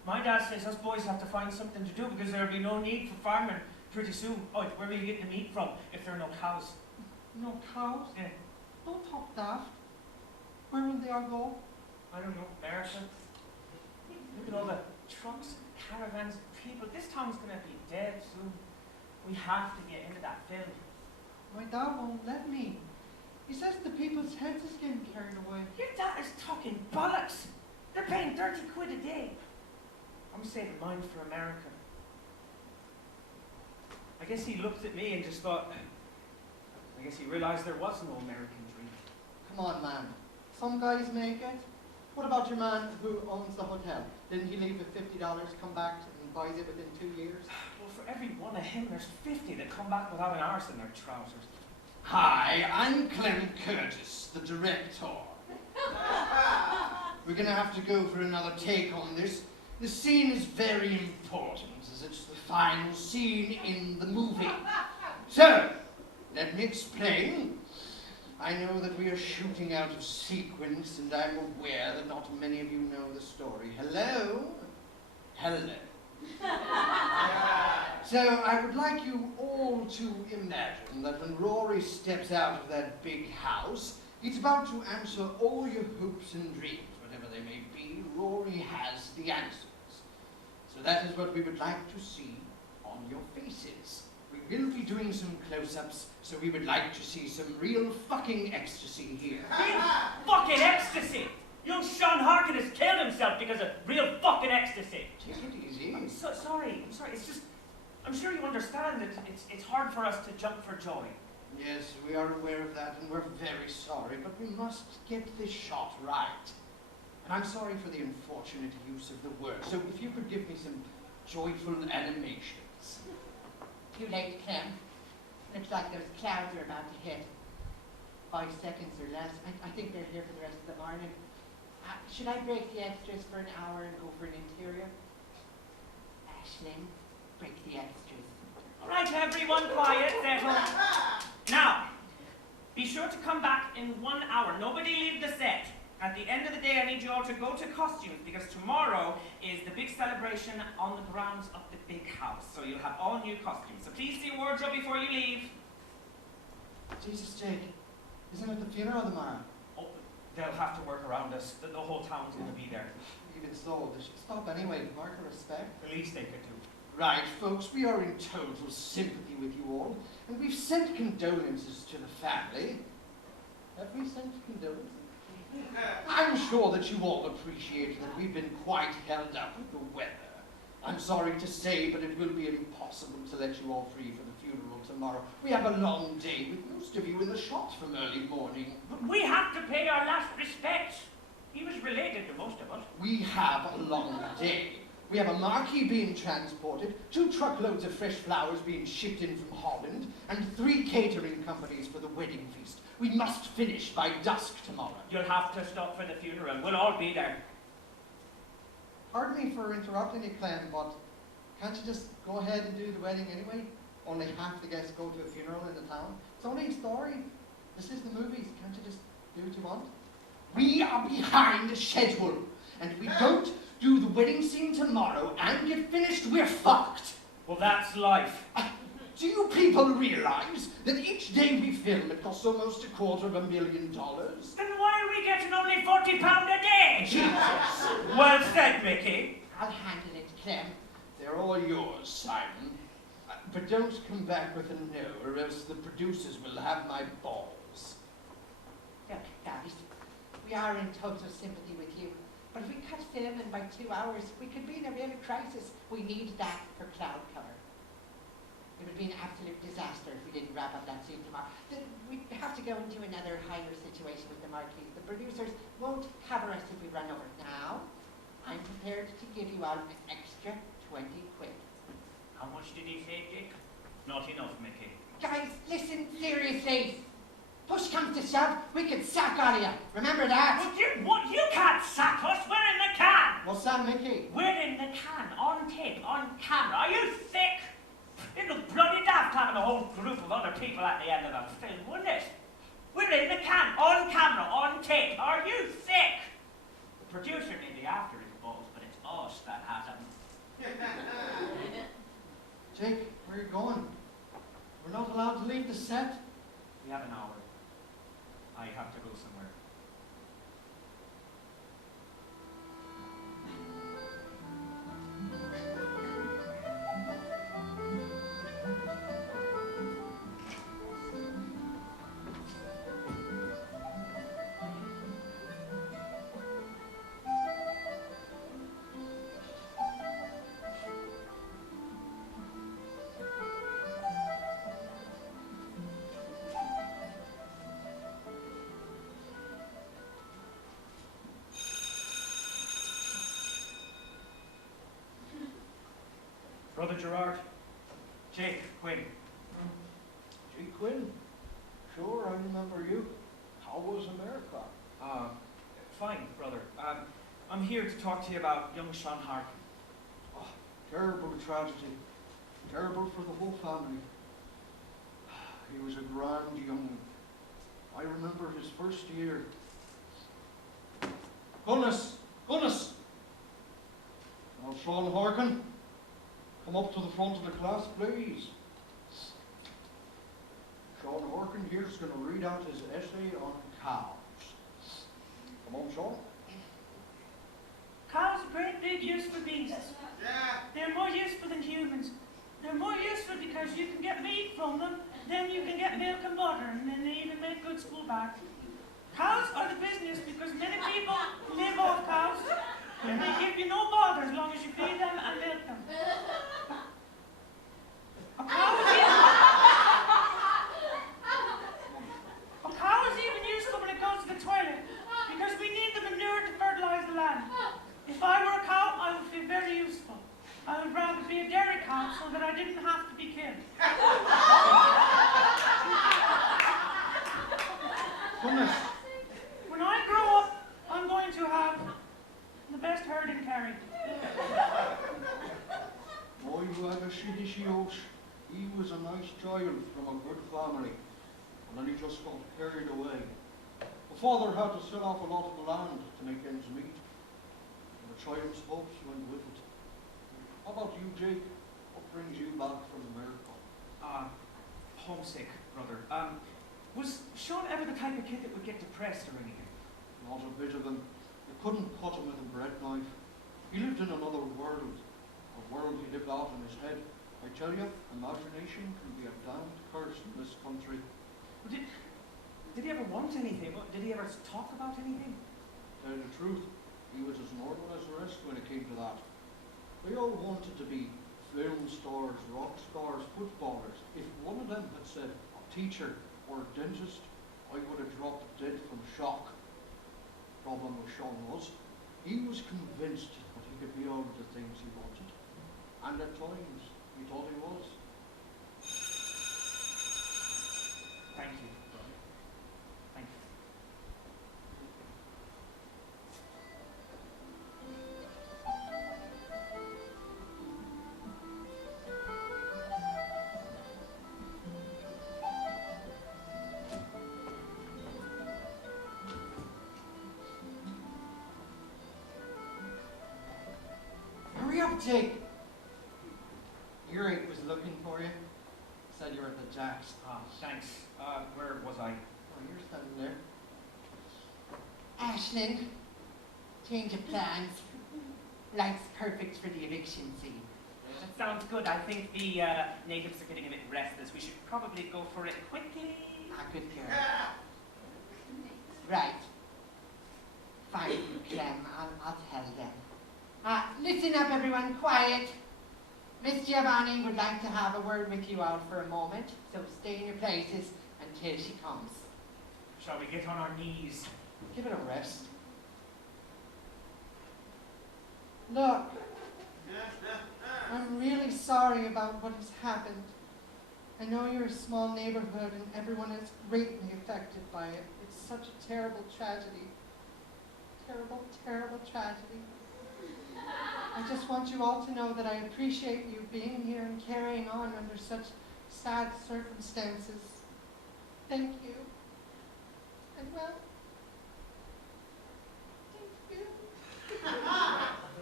My dad says us boys have to find something to do because there'll be no need for farming pretty soon. Oh, where will you get the meat from if there are no cows? No cows? Yeah. Don't talk daft. Where will they all go? I don't know, America. Look at all the trucks, caravans, people. This town's gonna be dead soon. We have to get into that film. My dad won't let me. He says the people's heads is getting carried away. Your dad is talking bollocks. They're paying 30 quid a day. I'm saving mine for America. I guess he looked at me and just thought, I guess he realized there was no American dream. Come on, man. Some guys make it. What about your man who owns the hotel? Didn't he leave with $50, come back and buys it within 2 years? Well, for every one of him, there's 50 that come back without an arse in their trousers. Hi, I'm Clem Curtis, the director. We're gonna have to go for another take on this. The scene is very important, as it's the final scene in the movie. So, let me explain. I know that we are shooting out of sequence, and I'm aware that not many of you know the story. Hello? Hello. So, I would like you all to imagine that when Rory steps out of that big house, he's about to answer all your hopes and dreams, whatever they may be. Rory has the answers. So that is what we would like to see on your faces. We will be doing some close-ups, so we would like to see some real fucking ecstasy here. Real fucking ecstasy! Young Sean Harkin has killed himself because of real fucking ecstasy. Take it easy. I'm sorry. It's just, I'm sure you understand that it's hard for us to jump for joy. Yes, we are aware of that, and we're very sorry, but we must get this shot right. And I'm sorry for the unfortunate use of the word, so if you could give me some joyful animations. Too late, Clem. Looks like those clouds are about to hit. 5 seconds or less. I think they're here for the rest of the morning. Should I break the extras for an hour and go for an interior? Aisling, break the extras. All right, everyone, quiet, settle. Now, be sure to come back in 1 hour. Nobody leave the set. At the end of the day, I need you all to go to costumes because tomorrow is the big celebration on the grounds of the big house. So you'll have all new costumes. So please see wardrobe before you leave. Jesus, Jake, isn't it the funeral tomorrow? Oh, they'll have to work around us. The whole town's going to be there. Even so, they should stop anyway, mark of respect. The least they could do. Right, folks, we are in total sympathy with you all, and we've sent condolences to the family. Have we sent condolences? I'm sure that you all appreciate that we've been quite held up with the weather. I'm sorry to say, but it will be impossible to let you all free for the funeral tomorrow. We have a long day with most of you in the shop from early morning. But we have to pay our last respects. He was related to most of us. We have a long day. We have a marquee being transported, 2 truckloads of fresh flowers being shipped in from Holland, and 3 catering companies for the wedding feast. We must finish by dusk tomorrow. You'll have to stop for the funeral. We'll all be there. Pardon me for interrupting you, Clem, but can't you just go ahead and do the wedding anyway? Only half the guests go to a funeral in the town. It's only a story. This is the movies. Can't you just do what you want? We are behind schedule, and if we don't do the wedding scene tomorrow and get finished, we're fucked. Well, that's life. Do you people realize that each day we film it costs almost $250,000? Then why are we getting only £40 a day? Jesus! Well said, Mickey. I'll handle it, Clem. They're all yours, Simon. But don't come back with a no, or else the producers will have my balls. Look, guys, we are in total sympathy with you. But if we cut filming by 2 hours, we could be in a real crisis. We need that for cloud cover. It would be an absolute disaster if we didn't wrap up that scene tomorrow. We'd have to go into another higher situation with the marquees. The producers won't cover us if we run over. Now, I'm prepared to give you all an extra 20 quid. How much did he say, Dick? Not enough, Mickey. Guys, listen seriously. Push comes to shove, we can sack all of you. Remember that? What? You can't sack us. We're in the can. What's that, Mickey? We're in the can, on tape, on camera. Are you thick? It'd look bloody daft having a whole group of other people at the end of the film, wouldn't it? We're in the can, on camera, on tape. Are you thick? The producer may be after his balls, but it's us that has them. Jake, where are you going? We're not allowed to leave the set. We have an hour. I have to go somewhere. Brother Gerard, Jake, Quinn. Jake Quinn? Sure, I remember you. How was America? Fine, brother. I'm here to talk to you about young Sean Harkin. Oh, terrible tragedy. Terrible for the whole family. He was a grand young. I remember his first year. Goodness! Goodness! Now, Sean Harkin, come up to the front of the class, please. Sean Harkin here's going to read out his essay on cows. Come on, Sean. Cows are great big useful beasts. They're more useful than humans. They're more useful because you can get meat from them, then you can get milk and butter, and then they even make good school bags. Cows are the business because many people live off cows, and they give you no bother as long as you feed them and milk them. A cow is Goodness. When I grow up, I'm going to have the best herd in Kerry. Boy who had a shitty oat, he was a nice child from a good family. And then he just got carried away. The father had to sell off a lot of the land to make ends meet. And the child's hopes went with it. How about you, Jake? What brings you back from America? Homesick, brother. Was Sean ever the type of kid that would get depressed or anything? Not a bit of him. You couldn't cut him with a bread knife. He lived in another world. A world he lived out in his head. I tell you, imagination can be a damned curse in this country. Did he ever want anything? Did he ever talk about anything? Tell you the truth, he was as normal as the rest when it came to that. They all wanted to be film stars, rock stars, footballers. If one of them had said a teacher or a dentist, I would have dropped dead from shock. Problem with Sean was, he was convinced that he could be all of the things he wanted. And at times, he thought he was. Thank you, brother. Thank you. Hurry up, Jake! Earache was looking for you. Said you were at the Jacks. Thanks. Where was I? Oh, you're standing there. Ashland, change of plans. Life's perfect for the eviction scene. That sounds good. I think the natives are getting a bit restless. We should probably go for it quickly. Good girl. Right. Fine, you Clem. I'll tell them. Listen up, everyone. Quiet. Miss Giovanni would like to have a word with you all for a moment, so stay in your places until she comes. Shall we get on our knees? Give it a rest. Look, I'm really sorry about what has happened. I know you're a small neighborhood and everyone is greatly affected by it. It's such a terrible tragedy. Terrible, terrible tragedy. I just want you all to know that I appreciate you being here and carrying on under such sad circumstances. Thank you. And well, thank you.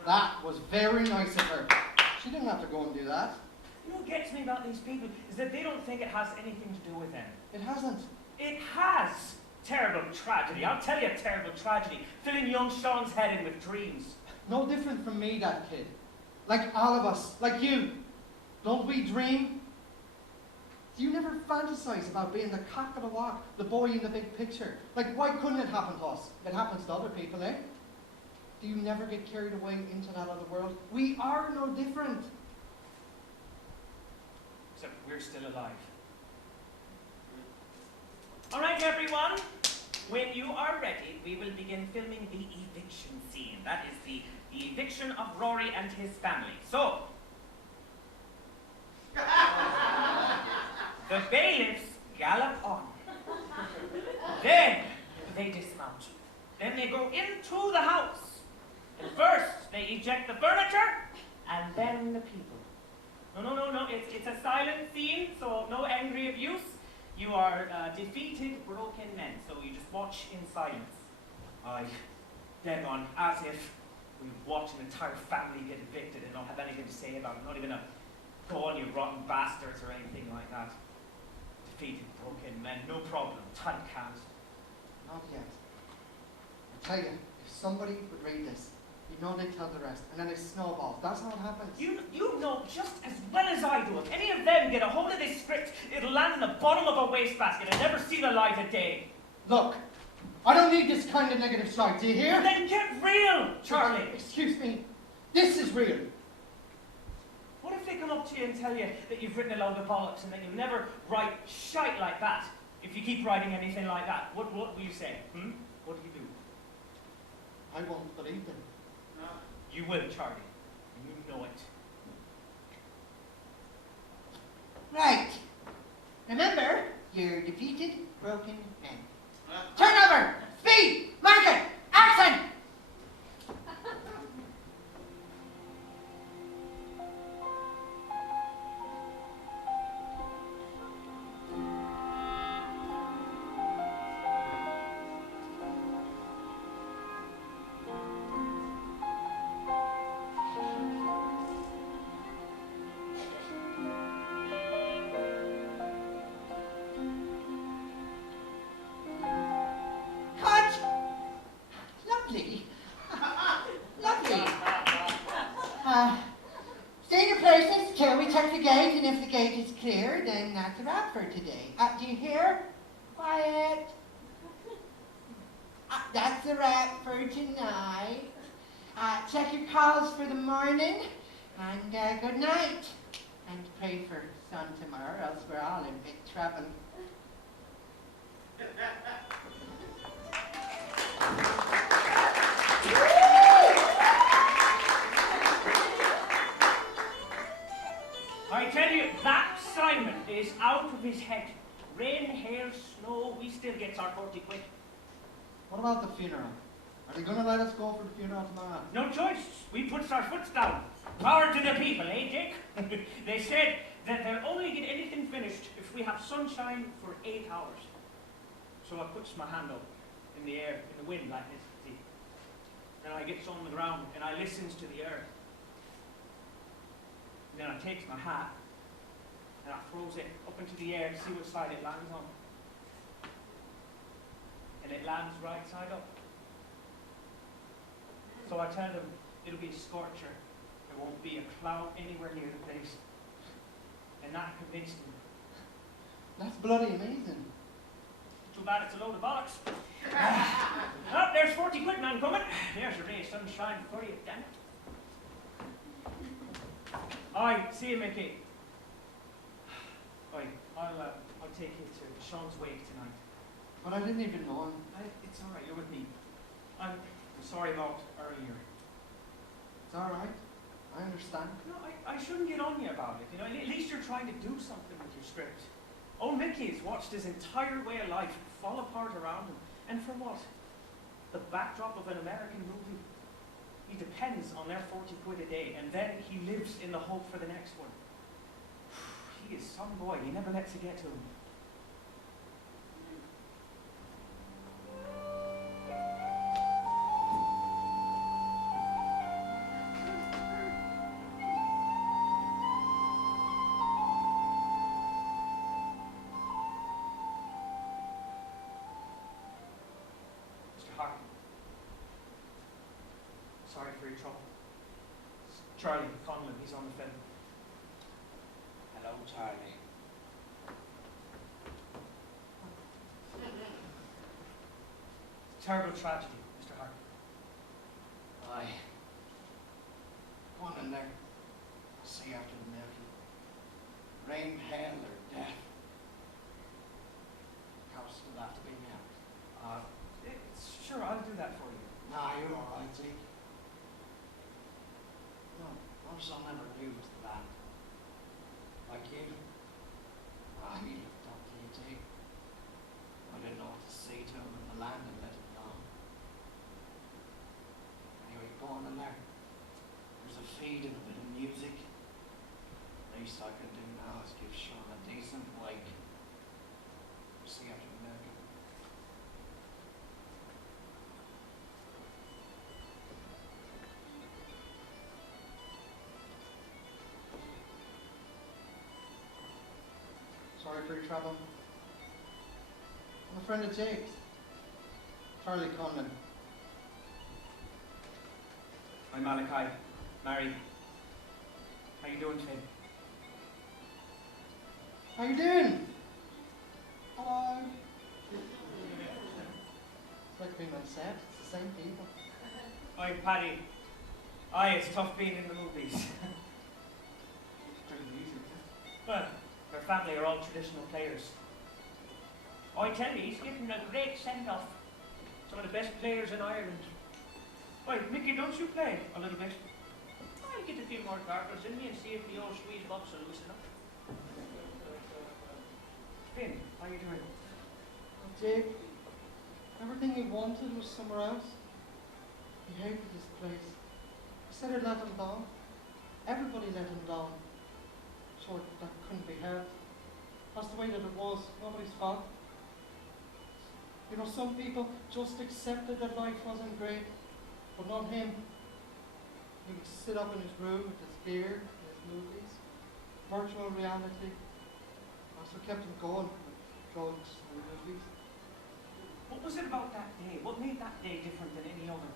That was very nice of her. She didn't have to go and do that. You know what gets me about these people is that they don't think it has anything to do with them. It hasn't. It has. Terrible tragedy. I'll tell you a terrible tragedy. Filling young Sean's head in with dreams. No different from me, that kid. Like all of us. Like you. Don't we dream? Do you never fantasize about being the cock of the walk, the boy in the big picture? Like, why couldn't it happen to us? It happens to other people, eh? Do you never get carried away into that other world? We are no different. Except we're still alive. All right, everyone. When you are ready, we will begin filming the eviction scene. That is the eviction of Rory and his family. So, the bailiffs gallop on. Then they dismount. Then they go into the house. And first, they eject the furniture, and then the people. No. It's a silent scene, so no angry abuse. You are defeated, broken men, so you just watch in silence. Aye, dead on, as if we watch an entire family get evicted and not have anything to say about it. Not even a go on, you rotten bastards, or anything like that. Defeated, broken men, no problem, typecast. Not yet. I tell you, if somebody would read this, you'd know they'd tell the rest, and then it snowballs. That's how it happens. You know just as well as I do, if any of them get a hold of this script, it'll land in the bottom of a wastebasket and never see the light of day. Look, I don't need this kind of negative side, do you hear? Then get real, Charlie. Excuse me, this is real. What if they come up to you and tell you that you've written a load of bollocks and that you'll never write shite like that? If you keep writing anything like that, what will you say? What do you do? I won't believe them. You will, Charlie. You know it. Right. Remember, you're defeated, broken men. Turnover! Speed! Market! Action! Cut! Lovely. Lovely. Stay in your places till we check the gate, and if the gate is clear, then that's a wrap for today. Do you hear? Quiet. That's a wrap for tonight. Check your calls for the morning, and good night. And pray for sun tomorrow, else we're all in big trouble. I tell you, that Simon is out of his head. Rain, hail, snow, we still gets our 40 quid. What about the funeral? Are they going to let us go for the funeral tomorrow? No choice. We puts our foots down. Power to the people, eh, Dick? They said that they'll only get anything finished if we have sunshine for 8 hours. So I puts my hand up in the air, in the wind like this, see? Then I gets on the ground and I listens to the earth. And then I takes my hat and I throws it up into the air to see what side it lands on. And it lands right side up. So I tell them it'll be a scorcher. There won't be a cloud anywhere near the place. And that convinced them. That's bloody amazing. Too bad it's a load of bollocks. Oh, there's 40 quid, man, coming. There's a ray of sunshine for you, damn it. Aye, see you, Mickey. Aye, I'll take you to Sean's wake tonight. But I didn't even know him. It's all right, you're with me. I'm sorry about earlier. It's all right. I understand. No, I shouldn't get on you about it. You know, at least you're trying to do something with your script. Old Mickey's watched his entire way of life fall apart around him. And for what? The backdrop of an American movie. He depends on their 40 quid a day, and then he lives in the hope for the next one. He is some boy. He never lets it get to him. Sorry for your trouble. It's Charlie Conlon, he's on the film. Hello, Charlie. Terrible tragedy, Mr. Hart. Aye. Go on in there. I'll see you after the milking. Rain, hail, or death. House will have to be now. Sure, I'll do that for you. Nah, you're all right, Zeke. No, our son never knew was the band. Like you. He looked up to you, Zeke. I didn't know what to say to him in the land and let him know. Anyway, go on in there. There's a feed and a bit of music. Least I can do now is give Sean a decent wake. See you after the milking. Sorry for your trouble. I'm a friend of Jake's. Charlie Conlon. I'm Malachi, married. How you doing today? How you doing? Hello. It's like being on set. It's the same people. Aye, Paddy. Aye, it's tough being in the movies. Pretty easy. Well, their family are all traditional players. I tell you, he's getting a great send-off. Some of the best players in Ireland. Why, Mickey, don't you play a little bit? I'll get a few more carters in me and see if the old Swede box will loosen up. Finn, how you doing? Jake, Everything he wanted was somewhere else. He hated this place. He said it let him down. Everybody let him down. Sure, that couldn't be helped. That's the way that it was. Nobody's fault. You know, some people just accepted that life wasn't great, but not him. He would sit up in his room with his beer and his movies, virtual reality. That's what kept him going, with drugs and movies. What was it about that day? What made that day different than any other?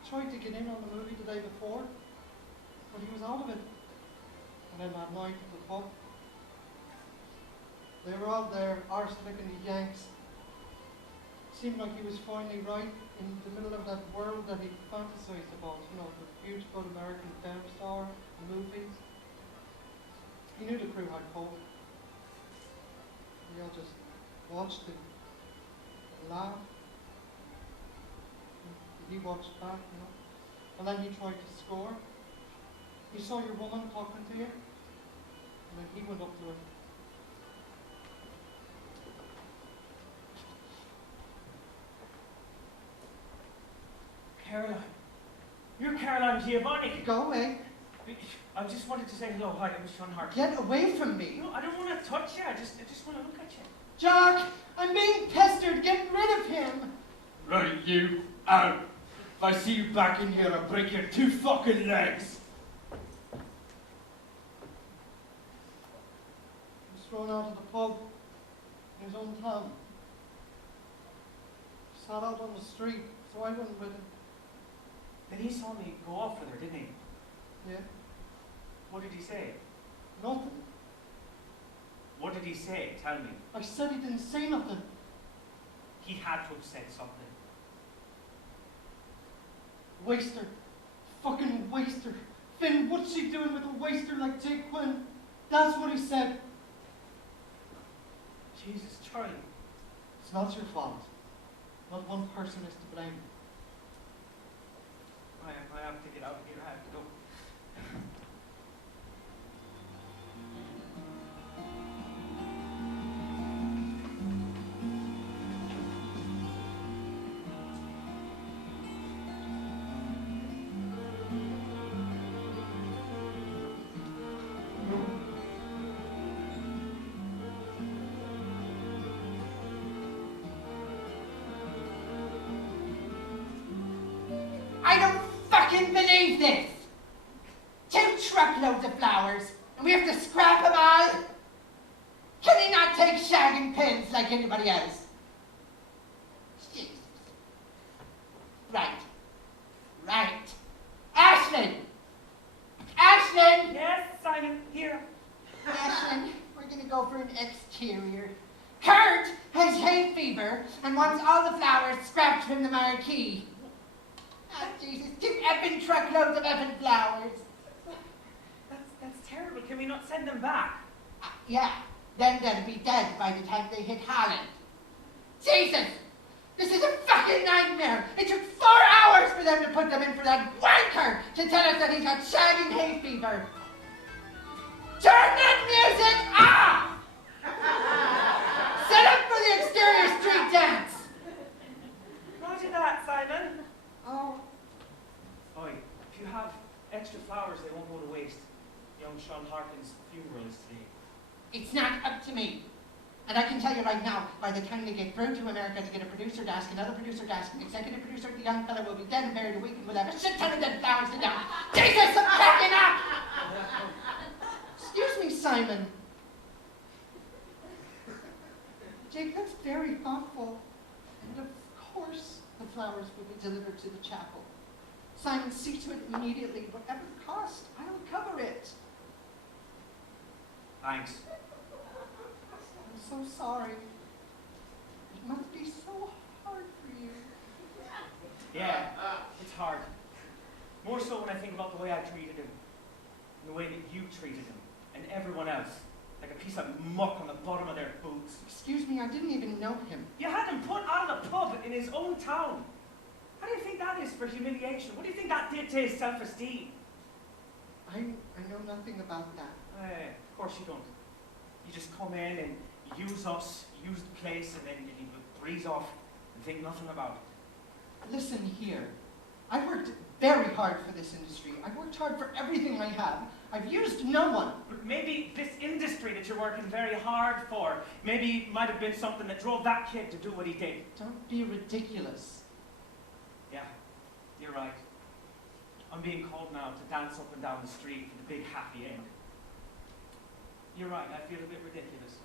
He tried to get in on the movie the day before, but he was out of it. And then that night at the pub, they were all there, arse-licking the Yanks. Seemed like he was finally right in the middle of that world that he fantasized about, you know, the beautiful American film star, the movies. He knew the crew had hope. We all just watched him and laughed. And he watched back, you know. And then he tried to score. He saw your woman talking to you, and then he went up to her. Caroline. You're Caroline Giovanni. Go away. I just wanted to say hello. Hi, it was Sean Hart. Get away from me. No, I don't want to touch you. I just want to look at you. Jack, I'm being pestered. Get rid of him. Right, you, out. If I see you back in here, I'll break your 2 fucking legs. He was thrown out of the pub in his own town. He sat out on the street, so I went with him. Then he saw me go off with her, didn't he? Yeah, What did he say? nothing. What did he say? Tell me. I said he didn't say nothing. He had to have said something. Waster. Fucking waster. Finn, what's she doing with a waster like Jake Quinn? That's what he said. Jesus, Charlie. It's not your fault. Not one person is to blame. I have to get out of here. I have to go. I don't fucking believe this! 2 truckloads of flowers, and we have to scrap them all? Can he not take shagging pins like anybody else? Jesus. Right. Ashlyn! Ashlyn! Yes, Simon, here. Ashlyn, we're gonna go for an exterior. Kurt has hay fever and wants all the flowers scrapped from the marquee. Oh, Jesus, 2 effing truckloads of effing flowers. That's terrible. Can we not send them back? Yeah, then they'll be dead by the time they hit Holland. Jesus! This is a fucking nightmare! It took 4 hours for them to put them in for that wanker to tell us that he's got shagging hay fever. Turn that music off! Set up for the exterior street dance! Roger that, Simon. Oh, Oi, if you have extra flowers, they won't go to waste. Young Sean Harkin's funeral is today. it's not up to me. And I can tell you right now, by the time they get through to America to get a producer desk, another producer desk, an executive producer, the young fellow will be dead and buried a week, and we'll have a shit ton of dead flowers to down. Jesus, I'm packing up! Excuse me, Simon. Jake, that's very thoughtful. And of course, the flowers will be delivered to the chapel. Simon, see to it immediately, whatever the cost. I'll cover it. Thanks. I'm so sorry. It must be so hard for you. Yeah, it's hard. More so when I think about the way I treated him, and the way that you treated him, and everyone else, like a piece of muck on the bottom of their boots. Excuse me, I didn't even know him. You had him put out of the pub in his own town. How do you think that is for humiliation? What do you think that did to his self-esteem? I know nothing about that. Of course you don't. You just come in and use us, use the place, and then you breeze off and think nothing about it. Listen here. I worked very hard for this industry. I worked hard for everything I have. I've used no one. But maybe this industry that you're working very hard for, maybe might have been something that drove that kid to do what he did. Don't be ridiculous. Yeah, you're right. I'm being called now to dance up and down the street for the big happy end. You're right, I feel a bit ridiculous.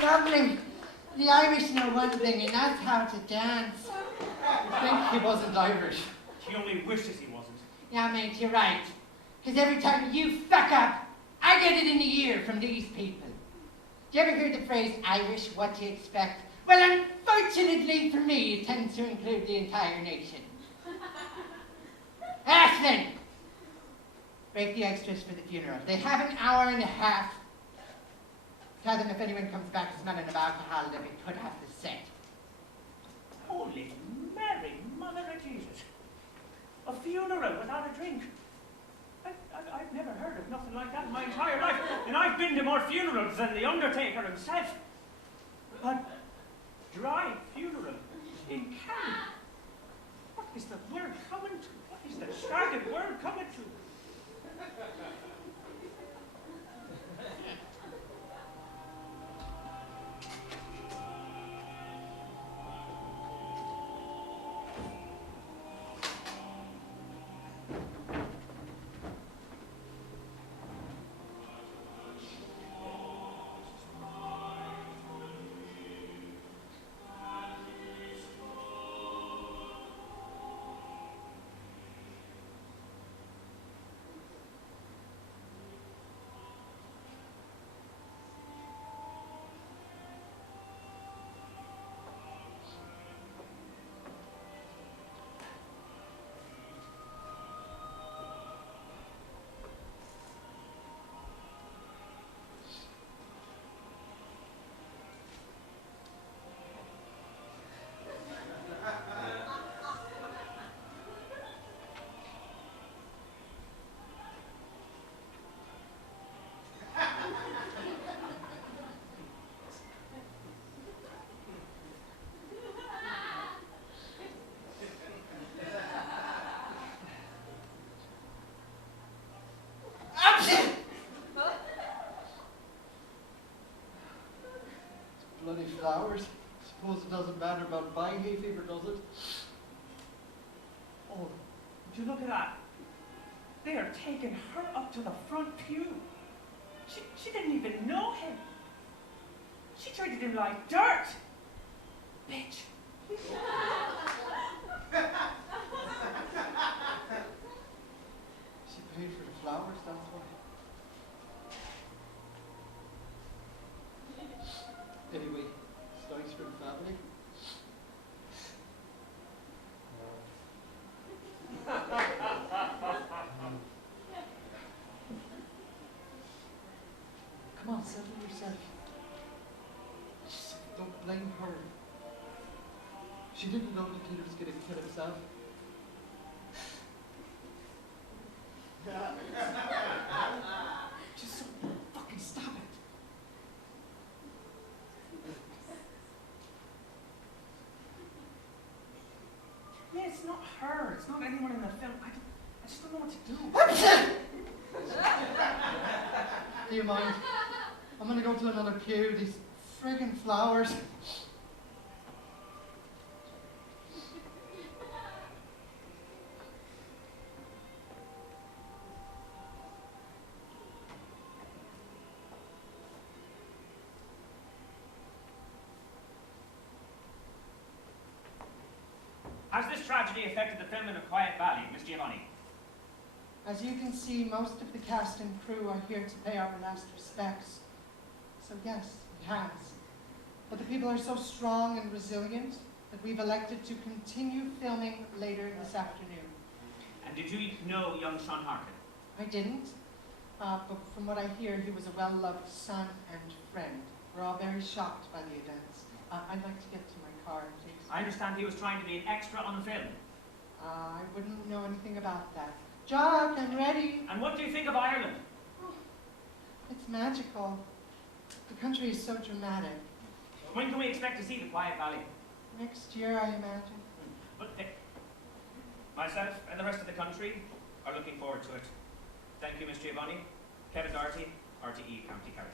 Lovely. The Irish know one thing, and that's how to dance. I think he wasn't Irish. He only wishes he wasn't. Yeah, mate, you're right. Because every time you fuck up, I get it in the ear from these people. Do you ever hear the phrase, Irish, what do you expect? Well, unfortunately for me, it tends to include the entire nation. Ashlyn! Break the extras for the funeral. They have an hour and a half. Tell them if anyone comes back smelling of alcohol, they'll be put off the set. Holy Mary, Mother of Jesus. A funeral without a drink. I've never heard of nothing like that in my entire life. And I've been to more funerals than the Undertaker himself. A dry funeral in Canada. What is the word coming to? What is the started word coming to? Bloody flowers. Suppose it doesn't matter about my hay fever, does it? Oh, would you look at that? They are taking her up to the front pew. She didn't even know him. She treated him like dirt. Bitch. She paid for the flowers, that's why. Anyway, it's nice for the family. Come on, settle yourself. Just don't blame her. She didn't know the kid was going to kill himself. Just fucking stop it. Yeah, it's not her. It's not anyone in the film. I just don't know what to do. Do you mind? I'm gonna go to another pew. These friggin' flowers. tragedy affected the film in A Quiet Valley, Miss Giovanni? As you can see, most of the cast and crew are here to pay our last respects. So yes, it has. But the people are so strong and resilient that we've elected to continue filming later this afternoon. And did you know young Sean Harkin? I didn't, but from what I hear, he was a well-loved son and friend. We're all very shocked by the events. I'd like to get to my car, please. I understand he was trying to be an extra on the film. I wouldn't know anything about that. Jock, I'm ready. And what do you think of Ireland? Oh, it's magical. The country is so dramatic. When can we expect to see The Quiet Valley? Next year, I imagine. But myself and the rest of the country are looking forward to it. Thank you, Miss Giovanni. Kevin Doherty, RTE, County Kerry.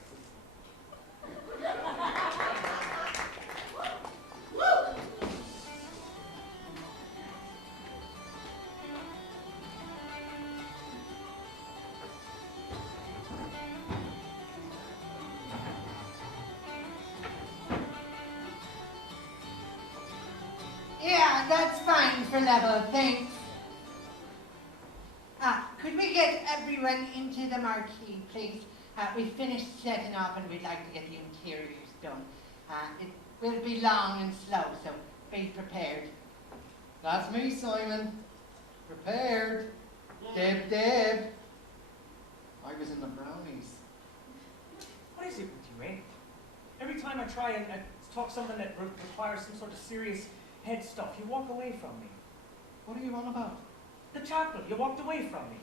Yeah, that's fine for level, thanks. Could we get everyone into the marquee, please? We finished setting up and we'd like to get the interiors done. It will be long and slow, so be prepared. That's me, Simon. Prepared. Deb. I was in the brownies. What is it with you, eh? Every time I try and talk something that requires some sort of serious head stuff, you walk away from me. What are you on about? The chapel, you walked away from me.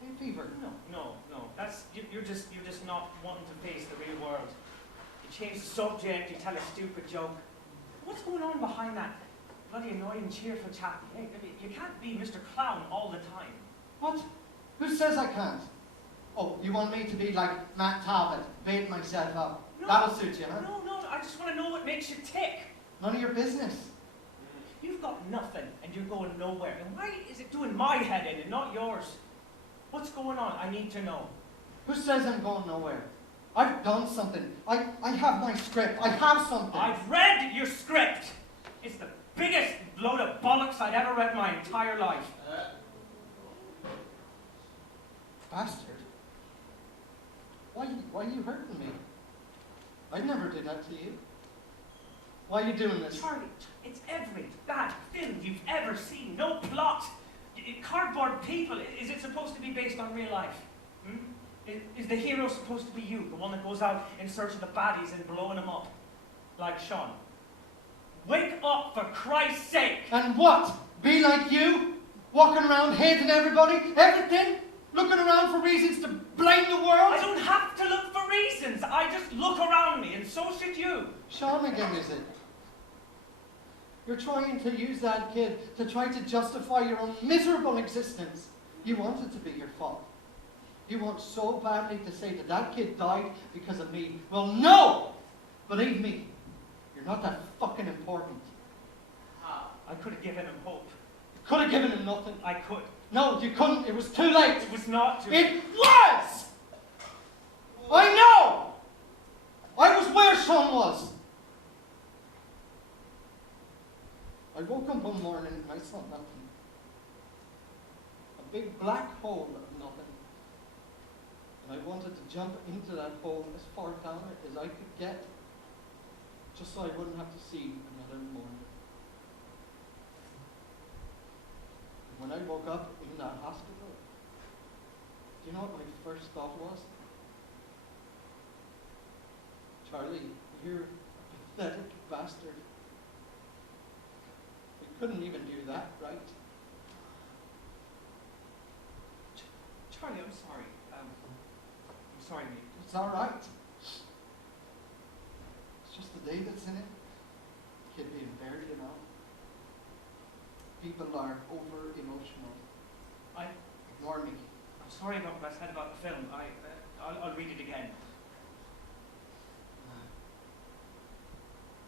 Hay fever. No. That's you're just not wanting to face the real world. You change the subject, you tell a stupid joke. What's going on behind that bloody annoying, cheerful chapel? Hey, you can't be Mr. Clown all the time. What? Who says I can't? Oh, you want me to be like Matt Talbot, bait myself up? No. That'll suit you, huh? No, I just want to know what makes you tick. None of your business. You've got nothing and you're going nowhere. And why is it doing my head in and not yours? What's going on? I need to know. Who says I'm going nowhere? I've done something. I have my script. I have something. I've read your script. It's the biggest load of bollocks I'd ever read my entire life. Bastard. Why are you hurting me? I'd never do that to you. Why are you doing this? Charlie, it's every bad film you've ever seen. No plot. Cardboard people. Is it supposed to be based on real life? Is the hero supposed to be you, the one that goes out in search of the baddies and blowing them up? Like Sean. Wake up, for Christ's sake! And what? Be like you? Walking around hating everybody? Everything? Looking around for reasons to blame the world? I don't have to look for reasons. I just look around me, and so should you. Sean again, is it? You're trying to use that kid to try to justify your own miserable existence. You want it to be your fault. You want so badly to say that that kid died because of me. Well, no! Believe me, you're not that fucking important. I could have given him hope. You could have given him nothing. I could. No, you couldn't. It was too late. It was not too It was! I know! I was where Sean was. I woke up one morning and I saw nothing. A big black hole of nothing. And I wanted to jump into that hole as far down it as I could get, just so I wouldn't have to see another morning. When I woke up in that hospital, do you know what my first thought was? Charlie, you're a pathetic bastard. You couldn't even do that, right? Charlie, I'm sorry. I'm sorry, mate. It's all right. It's just the day that's in it. Kid being buried and all. People are over-emotional. Ignore me. I'm sorry about what I said about the film. I'll read it again.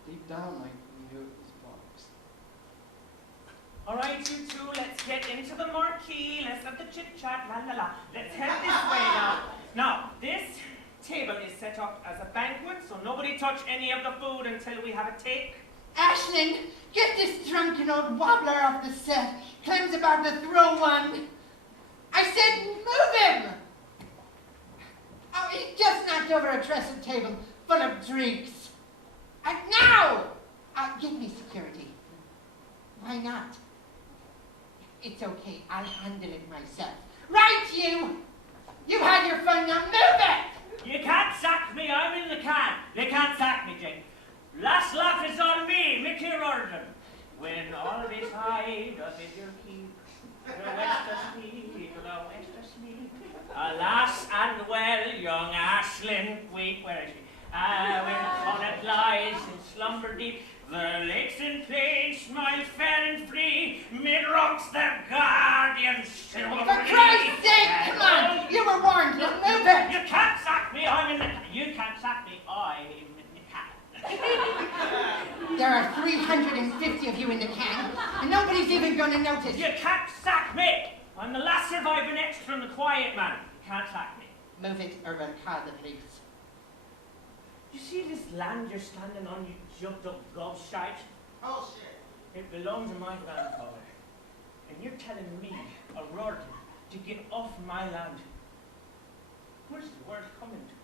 Deep down, I knew it was bollocks. All right, you two, let's get into the marquee. Let's have the chit-chat, la. Let's head this way now. Now, this table is set up as a banquet, so nobody touch any of the food until we have a take. Ashlyn, get this drunken old wobbler off the set. Clem's about to throw one. I said move him! Oh, he just knocked over a dressing table full of drinks. Now! Give me security. Why not? It's okay, I'll handle it myself. Right, you! You had your fun, now move it! You can't sack me, I'm in the can. They can't sack me, Jake. Last laugh is on me, Mickey Rorden. When all beside doth is your keep, the west asleep, the west asleep. Alas and well, young Ashlyn, wait, where is she? When Connacht lies in slumber deep, the lakes and plains smile fair and free, mid rocks their guardian chivalry. For Christ's sake, come on! You were warned, now move it! You can't sack me, I'm in the can. You can't sack me, I'm in the can. There are 350 of you in the can, and nobody's even going to notice. You can't sack me! I'm the last surviving extra and the quiet man. You can't sack me. Move it, or I'll call the police. You see this land you're standing on, you jumped up gobshite? Oh, shit. It belonged to my grandfather. And you're telling me, a Rorden, to get off my land. Where's the word coming to?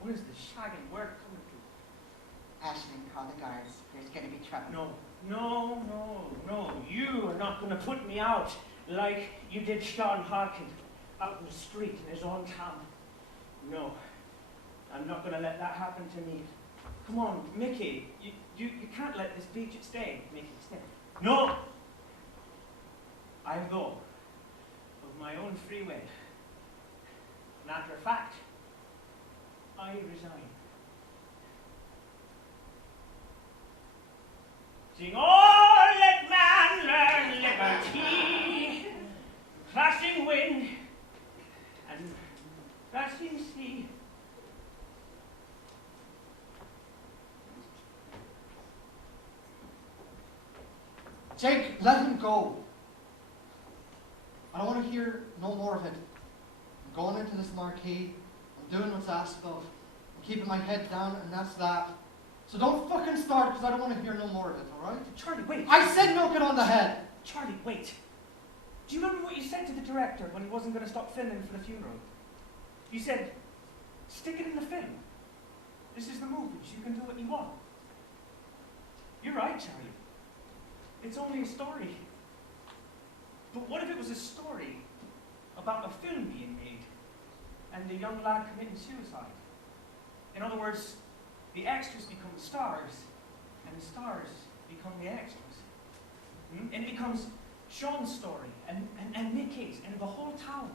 Where's the shagging word coming to? Ashlyn, call the guards. There's going to be trouble. No, no, no, no. You are not going to put me out like you did Sean Harkin out in the street in his own town. No, I'm not going to let that happen to me. Come on, Mickey, you can't let this beach stay. Mickey, stay. No! I'll go of my own free will. Matter of fact, I resign. Sing, oh, let man learn liberty, clashing wind and crashing sea. Jake, let him go. I don't want to hear no more of it. I'm going into this marquee, I'm doing what's asked of, I'm keeping my head down, and that's that. So don't fucking start, because I don't want to hear no more of it, alright? Charlie, wait. I said knock it on the head. Charlie, wait. Do you remember what you said to the director when he wasn't going to stop filming for the funeral? You said, stick it in the film. This is the movies, you can do what you want. You're right, Charlie. It's only a story. But what if it was a story about a film being made and the young lad committing suicide? In other words, the extras become the stars, and the stars become the extras. And it becomes Sean's story, and Mickey's, and the whole town.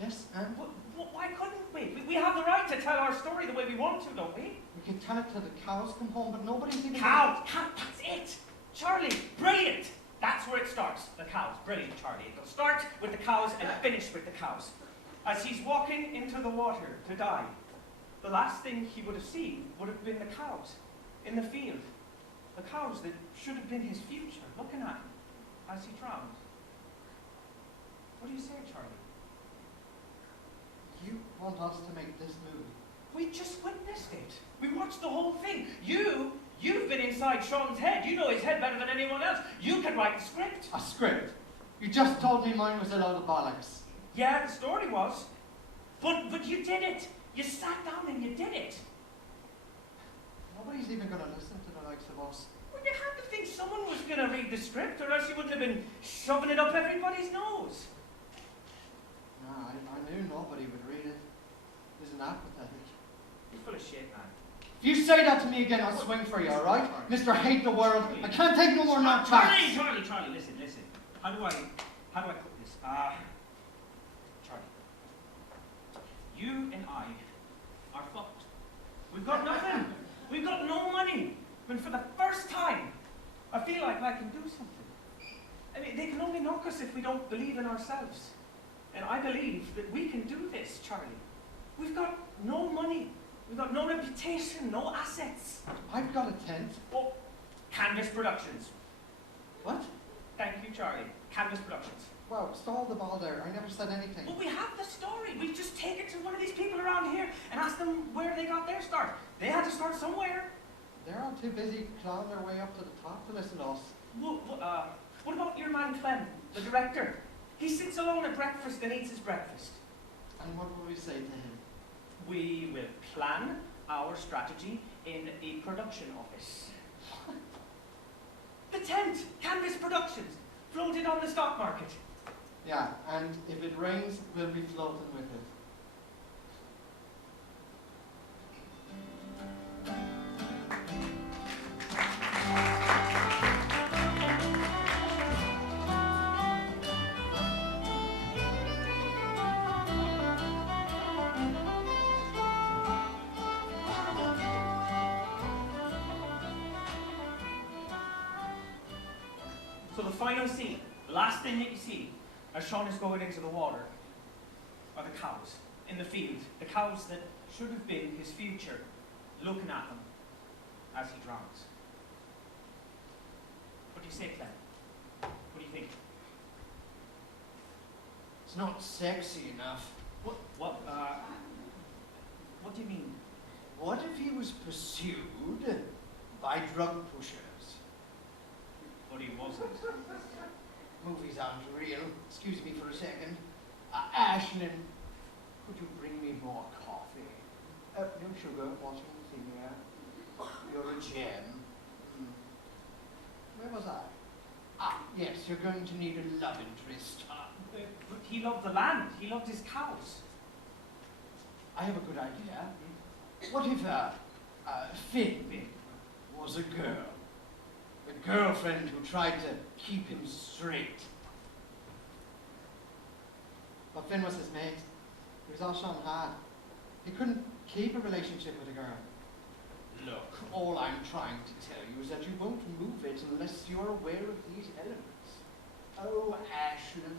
Yes, and? Why couldn't we? We have the right to tell our story the way we want to, don't we? We can tell it till the cows come home, but nobody's even... Cows! That's it! Charlie, brilliant! That's where it starts, the cows. Brilliant, Charlie. It'll start with the cows and finish with the cows. As he's walking into the water to die, the last thing he would have seen would have been the cows in the field. The cows that should have been his future, looking at him as he drowns. What do you say, Charlie? You want us to make this movie? We just witnessed it. We watched the whole thing. You've been inside Sean's head. You know his head better than anyone else. You can write the script. A script? You just told me mine was a load of bollocks. Yeah, the story was. But you did it. You sat down and you did it. Nobody's even going to listen to the likes of us. Well, you had to think someone was going to read the script, or else you wouldn't have been shoving it up everybody's nose. Nah, I knew nobody would read it. Isn't that pathetic? You're full of shit, man. If you say that to me again, I'll swing for you, alright? Mr. Hate the World. I can't take no more knockbacks. Charlie, listen. How do I put this? Charlie. You and I are fucked. We've got nothing. We've got no money. And for the first time, I feel like I can do something. I mean, they can only knock us if we don't believe in ourselves. And I believe that we can do this, Charlie. We've got no money. We've got no reputation, no assets. I've got a tent. Oh, Canvas Productions. What? Thank you, Charlie. Canvas Productions. Well, stall the ball there. I never said anything. But we have the story. We just take it to one of these people around here and ask them where they got their start. They had to start somewhere. they're all too busy clawing their way up to the top to listen to us. What about your man Clem, the director? He sits alone at breakfast and eats his breakfast. And what will we say to him? We will plan our strategy in the production office. The tent, Canvas Productions, floated on the stock market. Yeah, and if it rains, we'll be floating with it. So the final scene, the last thing that you see, as Sean is going into the water, are the cows in the field. The cows that should have been his future, looking at him as he drowns. What do you say, Clem? What do you think? It's not sexy enough. What do you mean? What if he was pursued by drug pushers? What he wasn't? Movies aren't real. Excuse me for a second. Ashlyn, could you bring me more coffee? No sugar, watching the thing here. You're a gem. Where was I? Yes, you're going to need a love interest. But he loved the land. He loved his cows. I have a good idea. What if Finn was a girl? A girlfriend who tried to keep him straight. But Finn was his mate. He was all Sean had. He couldn't keep a relationship with a girl. Look, all I'm trying to tell you is that you won't move it unless you're aware of these elements. Oh, Ashlyn.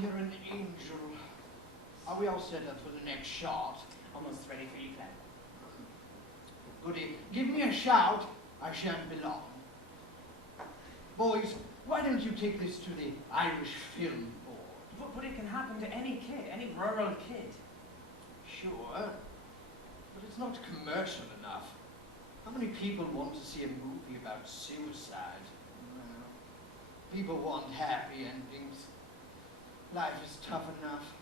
You're an angel. Are we all set up for the next shot? Almost ready for you, Clem. Goody. Give me a shout. I shan't be long. Boys, why don't you take this to the Irish Film Board? But it can happen to any kid, any rural kid. Sure, but it's not commercial enough. How many people want to see a movie about suicide? Well, people want happy endings. Life is tough enough.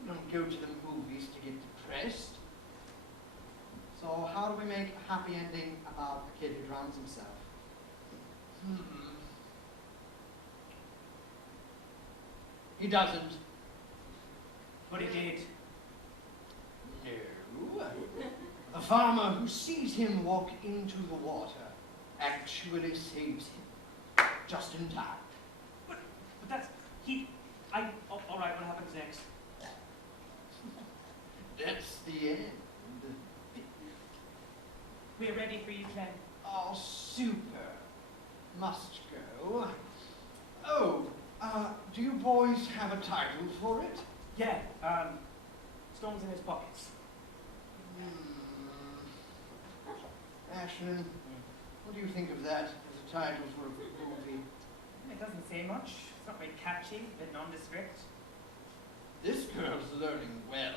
You don't go to the movies to get depressed. So how do we make a happy ending about a kid who drowns himself? He doesn't. But he did. No. The farmer who sees him walk into the water actually saves him. Just in time. But that's... all right, what happens next? That's the end. We're ready for you, Clem. Oh, super. Must go. Oh, do you boys have a title for it? Yeah, Stones in his pockets. Ashlyn, what do you think of that as a title for a movie? It doesn't say much. It's not very catchy, a bit nondescript. This girl's learning well.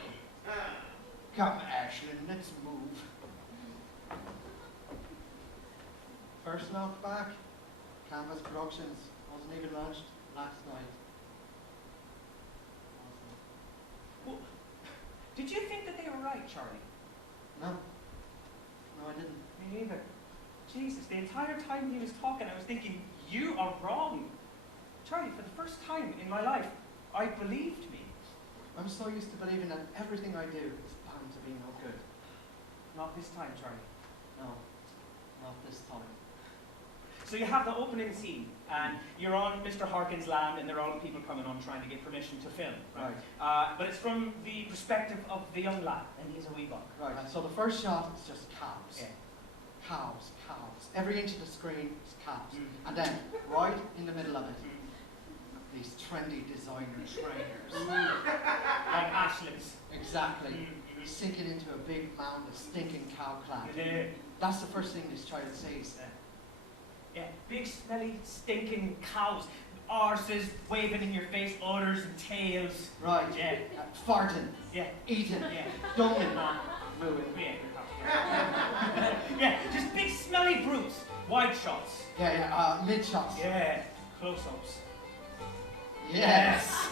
Come, Ashlyn, let's move. First knock back. Canvas Productions wasn't even launched last night. Well, did you think that they were right, Charlie? No. No, I didn't. Me neither. Jesus, the entire time he was talking, I was thinking, you are wrong. Charlie, for the first time in my life, I believed me. I'm so used to believing that everything I do is bound to be no good. Not this time, Charlie. No, not this time. So you have the opening scene, and you're on Mr. Harkin's land, and there are all the people coming on trying to get permission to film. Right. But it's from the perspective of the young lad, and he's a wee buck. Right. So the first shot is just cows. Yeah. Cows, cows. Every inch of the screen is cows. Mm. And then, right in the middle of it, these trendy designer trainers. Like Ashley's. Exactly. Mm. Sinking into a big mound of stinking cow clad. Yeah. That's the first thing this child says. Yeah, big, smelly, stinking cows. Arses waving in your face, udders and tails. Right. Yeah. Farting. Yeah. Eating. Yeah. Dumbing. Uh, Mooing. yeah. Johnny Bruce, wide shots. Mid shots. Yeah, close-ups. Yes.